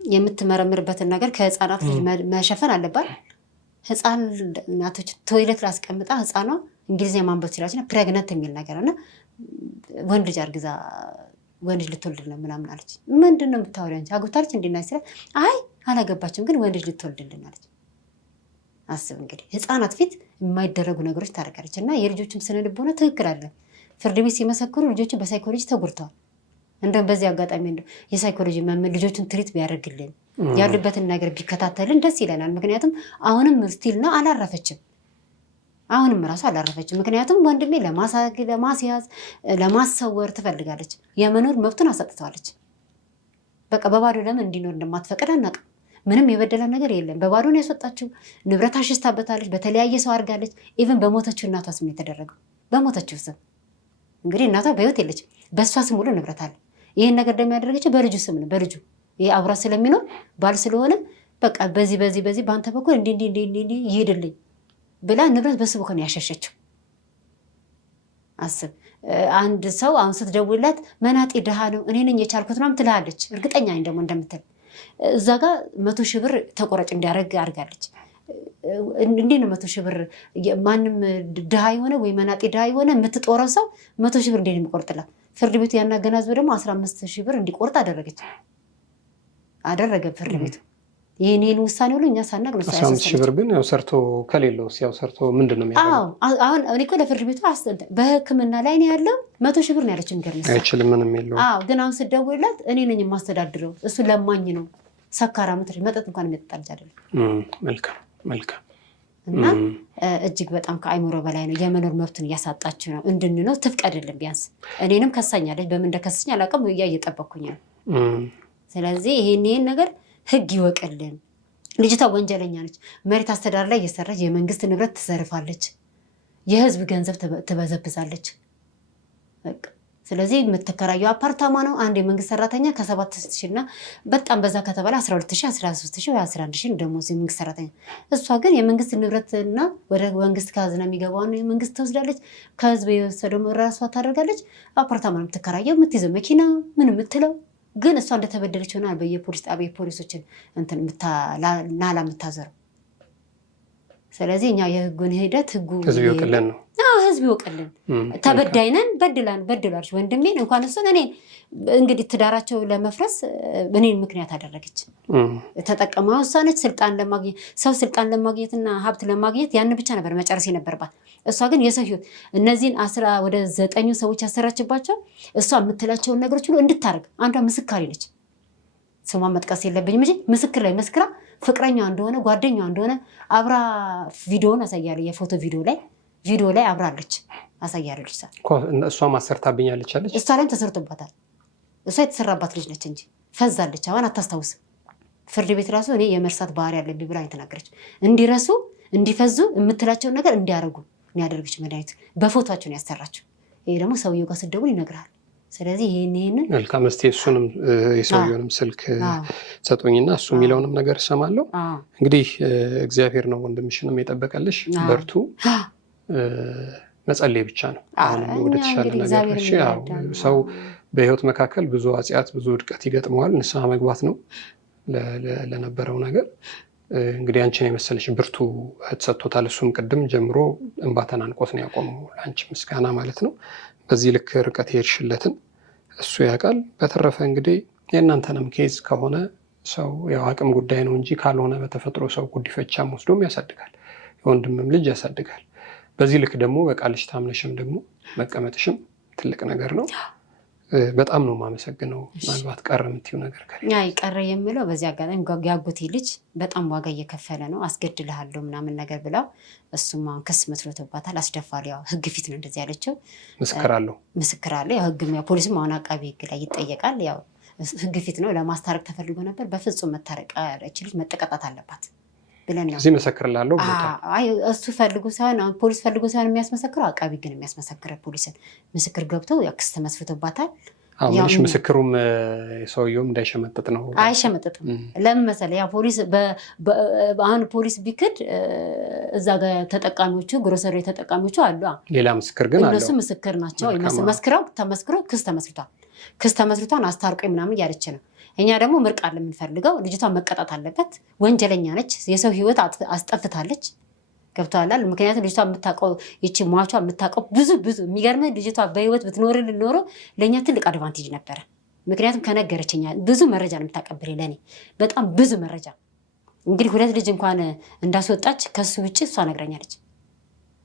የምትመረምርበትን ነገር ከህፃናት ልጅ መሸፈን አለባት። ህፃን እናቶች ቶይለት ላስቀምጣ ህፃኗ እንግሊዝኛ ማንበብ ትችላለች እና ፕሬግነንት የሚል ነገር እና ወንድ ልጅ አርግዛ ወንድ ልጅ ልትወልድ ነው ምናምን አለች። ምንድን ነው የምታወሪው አንቺ አግብታለች እንዲና ስላት አይ አላገባችም ግን ወንድ ልጅ ልትወልድልን አለች። አስብ እንግዲህ ህፃናት ፊት የማይደረጉ ነገሮች ታደርጋለች። እና የልጆችም ስነ ልቦና ትክክል አይደለም። ፍርድ ቤት ሲመሰክሩ ልጆቹ በሳይኮሎጂ ተጎድተዋል። እንደውም በዚህ አጋጣሚ እንደው የሳይኮሎጂ መምህር ልጆቹን ትሪት ቢያደርግልን ያሉበትን ነገር ቢከታተልን ደስ ይለናል። ምክንያቱም አሁንም ስቲል ነው አላረፈችም። አሁንም ራሱ አላረፈችም። ምክንያቱም ወንድሜ ለማስያዝ ለማሰወር ትፈልጋለች። የመኖር መብቱን አሰጥተዋለች። በቃ በባዶ ለምን እንዲኖር እንደማትፈቅድ አናውቅም። ምንም የበደለ ነገር የለም። በባዶ ነው ያስወጣችው። ንብረት አሽስታበታለች። በተለያየ ሰው አድርጋለች። ኢቭን በሞተችው እናቷ ስም የተደረገው በሞተችው ስም እንግዲህ እናቷ በህይወት የለችም። በእሷ ስም ሁሉ ንብረት አለ። ይህን ነገር ደግሞ ያደረገችው በልጁ ስም ነው። በልጁ ይህ አብራ ስለሚኖር ባል ስለሆነ በቃ በዚህ በአንተ በኩል እንዲህ ይሄድልኝ ብላ ንብረት በስቡ ከሆነ ያሸሸችው። አስብ። አንድ ሰው አሁን ስትደውላት መናጤ ድሃ ነው እኔ ነኝ የቻልኩት ምናምን ትልሃለች። እርግጠኛ ነኝ ደግሞ እንደምትል እዛ ጋር 100,000 ብር ተቆራጭ እንዲያደርግ አድርጋለች። እንዴት ነው 100,000 ብር ማንም ድሃ የሆነ ወይ መናጤ ድሃ የሆነ የምትጦረው ሰው 100,000 ብር እንዴት ነው የሚቆርጥላት? ፍርድ ቤቱ ያናገናዝበው ደግሞ 15,000 ብር እንዲቆርጥ አደረገ ፍርድ ቤቱ። ይህን ውሳኔ ሁሉ እኛ ሳናቅ ነው። 15,000 ብር ግን ያው ሰርቶ ከሌለው ያው ሰርቶ ምንድን ነው የሚያደርገው? አሁን እኔ እኮ ለፍርድ ቤቱ በሕክምና ላይ ነው ያለው 100,000 ብር ነው ያለች። ንገርኝ አይችልም ምንም የለውም። ግን አሁን ስደውልላት እኔ ነኝ የማስተዳድረው እሱ ለማኝ ነው ሰካራ ምትል መጠጥ እንኳን የሚጠጣ ልጅ አይደለም። መልካም እና እጅግ በጣም ከአይምሮ በላይ ነው። የመኖር መብቱን እያሳጣችው ነው። እንድንነው ትፍቀድልን ቢያንስ። እኔንም ከሳኛለች። በምን እንደከሰኝ አላውቅም። እየጠበኩኝ ነው። ስለዚህ ይሄን ነገር ህግ ይወቅልን። ልጅቷ ወንጀለኛ ነች። መሬት አስተዳደር ላይ እየሰራች የመንግስት ንብረት ትዘርፋለች፣ የህዝብ ገንዘብ ትበዘብዛለች። ስለዚህ የምትከራየው አፓርታማ ነው። አንድ የመንግስት ሰራተኛ ከ7,000 እና በጣም በዛ ከተባለ 12,000 13,000 ወይ 11,000 ደሞዝ የመንግስት ሰራተኛ። እሷ ግን የመንግስት ንብረትና ወደ መንግስት ካዝና የሚገባውን የመንግስት ትወስዳለች፣ ከህዝብ የወሰደው ራሷ ታደርጋለች። አፓርታማ ነው የምትከራየው፣ የምትይዘው መኪና ምን የምትለው ግን እሷ እንደተበደለች ሆና በየፖሊስ ጣቢያ ፖሊሶችን እንትን ናላ የምታዘረው። ስለዚህ እኛ የህጉን ሂደት ህዝብ ይወቅልን ነው። ህዝብ ይወቅልን። ተበዳይነን በድላለች ወንድሜን እንኳን እሱን እኔን እንግዲህ ትዳራቸው ለመፍረስ እኔን ምክንያት አደረገች። ተጠቀማ ውሳነች። ስልጣን ለማግኘትና ሀብት ለማግኘት ያን ብቻ ነበር መጨረስ የነበረባት። እሷ ግን የሰው ህይወት እነዚህን ወደ 9 ሰዎች ያሰራችባቸው እሷ የምትላቸውን ነገሮች ሁሉ እንድታደርግ አንዷ ምስካሪ ነች። ስሟን መጥቀስ የለብኝም እንጂ ምስክር ላይ መስክራ ፍቅረኛዋ እንደሆነ ጓደኛዋ እንደሆነ አብራ ቪዲዮን አሳያለሁ። የፎቶ ቪዲዮ ላይ አብራለች አሳያለች። እሷ ማሰርታብኛለች አለች። እሷ ላይም ተሰርቶባታል። እሷ የተሰራባት ልጅ ነች እንጂ ፈዛለች። አሁን አታስታውስም። ፍርድ ቤት ራሱ እኔ የመርሳት ባህሪ ያለብኝ ብላ ተናገረች። እንዲረሱ እንዲፈዙ የምትላቸውን ነገር እንዲያደርጉ የሚያደርግች መድኃኒት በፎቶቸውን ያሰራቸው። ይሄ ደግሞ ሰውየው ጋር ስደውል ይነግራል። ስለዚህ ይህንን መልካም። እስኪ እሱንም የሰውየውንም ስልክ ሰጡኝና እሱ የሚለውንም ነገር እሰማለሁ። እንግዲህ እግዚአብሔር ነው ወንድምሽንም የጠበቀልሽ። በርቱ። መጸለይ ብቻ ነው። ወደ ተሻለ ነገር ሰው በህይወት መካከል ብዙ ኃጢአት ብዙ ውድቀት ይገጥመዋል። ንስሐ መግባት ነው ለነበረው ነገር። እንግዲህ አንቺን የመሰለሽ ብርቱ እህት ሰጥቶታል። እሱም ቅድም ጀምሮ እንባ ተናንቆት ነው ያቆመው። ለአንቺ ምስጋና ማለት ነው። በዚህ ልክ ርቀት የሄድሽለትን እሱ ያውቃል። በተረፈ እንግዲህ የእናንተንም ኬዝ ከሆነ ሰው ያው አቅም ጉዳይ ነው እንጂ ካልሆነ በተፈጥሮ ሰው ጉዲፈቻም ወስዶም ያሳድጋል፣ የወንድምም ልጅ ያሳድጋል። በዚህ ልክ ደግሞ በቃልሽ ታምነሽም ደግሞ መቀመጥሽም ትልቅ ነገር ነው። በጣም ነው የማመሰግነው። ምናልባት ቀረ የምትይው ነገር ከሌለ? ቀረ የምለው በዚህ አጋጣሚ ያጎቴ ልጅ በጣም ዋጋ እየከፈለ ነው። አስገድልሃለሁ ምናምን ነገር ብለው እሱም አሁን ክስ መስሎትባታል። አስደፋሪ። ያው ህግ ፊት ነው እንደዚህ ያለችው። ምስክር አለው። ያው ህግም ያው ፖሊስም አሁን አቃቢ ህግ ላይ ይጠየቃል። ያው ህግ ፊት ነው። ለማስታረቅ ተፈልጎ ነበር። በፍጹም መታረቅ ልጅ መጠቀጣት አለባት ብለን ነው እዚህ መሰክርላለሁ ቦታ እሱ ፈልጎ ሳይሆን ፖሊስ ፈልጎ ሳይሆን የሚያስመሰክረው አቃቢ ግን የሚያስመሰክረ ፖሊስን ምስክር ገብተው ያው ክስ ተመስርቶባታል። አሁንሽ ምስክሩም ሰውየውም እንዳይሸመጥጥ ነው። አይሸመጥጥም። ለምን መሰለህ? ያው ፖሊስ አሁን ፖሊስ ቢክድ እዛ ጋር ተጠቃሚዎቹ ግሮሰሪ ተጠቃሚዎቹ አሉ። ሌላ ምስክር ግን አለው። እነሱ ምስክር ናቸው። ተመስክሮ ክስ ተመስርቷል። አስታርቆኝ ምናምን እያለች ነው። እኛ ደግሞ ምርቃት የምንፈልገው ልጅቷ መቀጣት አለበት። ወንጀለኛ ነች። የሰው ህይወት አስጠፍታለች። ገብተዋላል። ምክንያቱም ልጅቷ የምታውቀው ይቺ ሟቿ የምታውቀው ብዙ የሚገርም ልጅቷ በህይወት ብትኖርልን ኖሮ ለእኛ ትልቅ አድቫንቴጅ ነበረ። ምክንያቱም ከነገረችኛ ብዙ መረጃ ነው የምታቀብል። ለእኔ በጣም ብዙ መረጃ። እንግዲህ 2 ልጅ እንኳን እንዳስወጣች ከሱ ውጭ እሷ ነግረኛለች።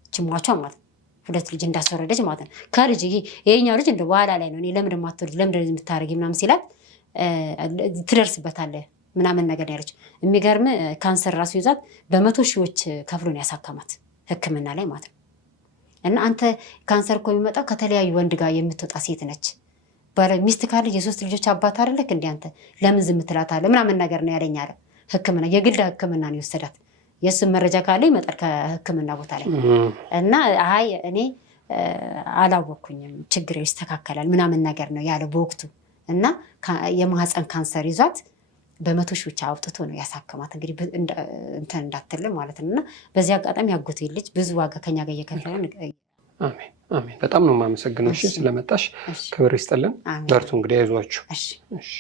ይቺ ሟቿ ማለት 2 ልጅ እንዳስወረደች ማለት ነው። ከልጅ ይሄኛው ልጅ እንደ በኋላ ላይ ነው እኔ ለምን ማትወልድ ለምን የምታረጊ ምናምን ሲላት ትደርስበታለህ ምናምን ነገር ያለች። የሚገርም ካንሰር ራሱ ይዛት በመቶ ሺዎች ከፍሎን ያሳከማት ሕክምና ላይ ማለት ነው። እና አንተ ካንሰር እኮ የሚመጣው ከተለያዩ ወንድ ጋር የምትወጣ ሴት ነች። ሚስት ካለ የ3 ልጆች አባት አይደለክ እንዴ አንተ ለምን ዝም ትላታለህ ምናምን ነገር ነው ያለኝ አለ። ሕክምና የግል ሕክምና ነው የወሰዳት። የእሱን መረጃ ካለ ይመጣል ከሕክምና ቦታ ላይ እና አይ እኔ አላወኩኝም ችግር ይስተካከላል ምናምን ነገር ነው ያለ በወቅቱ። እና የማህፀን ካንሰር ይዟት በመቶ ሺዎች አውጥቶ ነው ያሳከማት። እንግዲህ እንትን እንዳትል ማለት ነው። እና በዚህ አጋጣሚ ያጎቴ ልጅ ብዙ ዋጋ ከኛ ጋር እየከፈለ ነው። አሜን አሜን። በጣም ነው የማመሰግነው። እሺ ስለመጣሽ ክብር ይስጥልን። በርቱ እንግዲህ አይዟችሁ። እሺ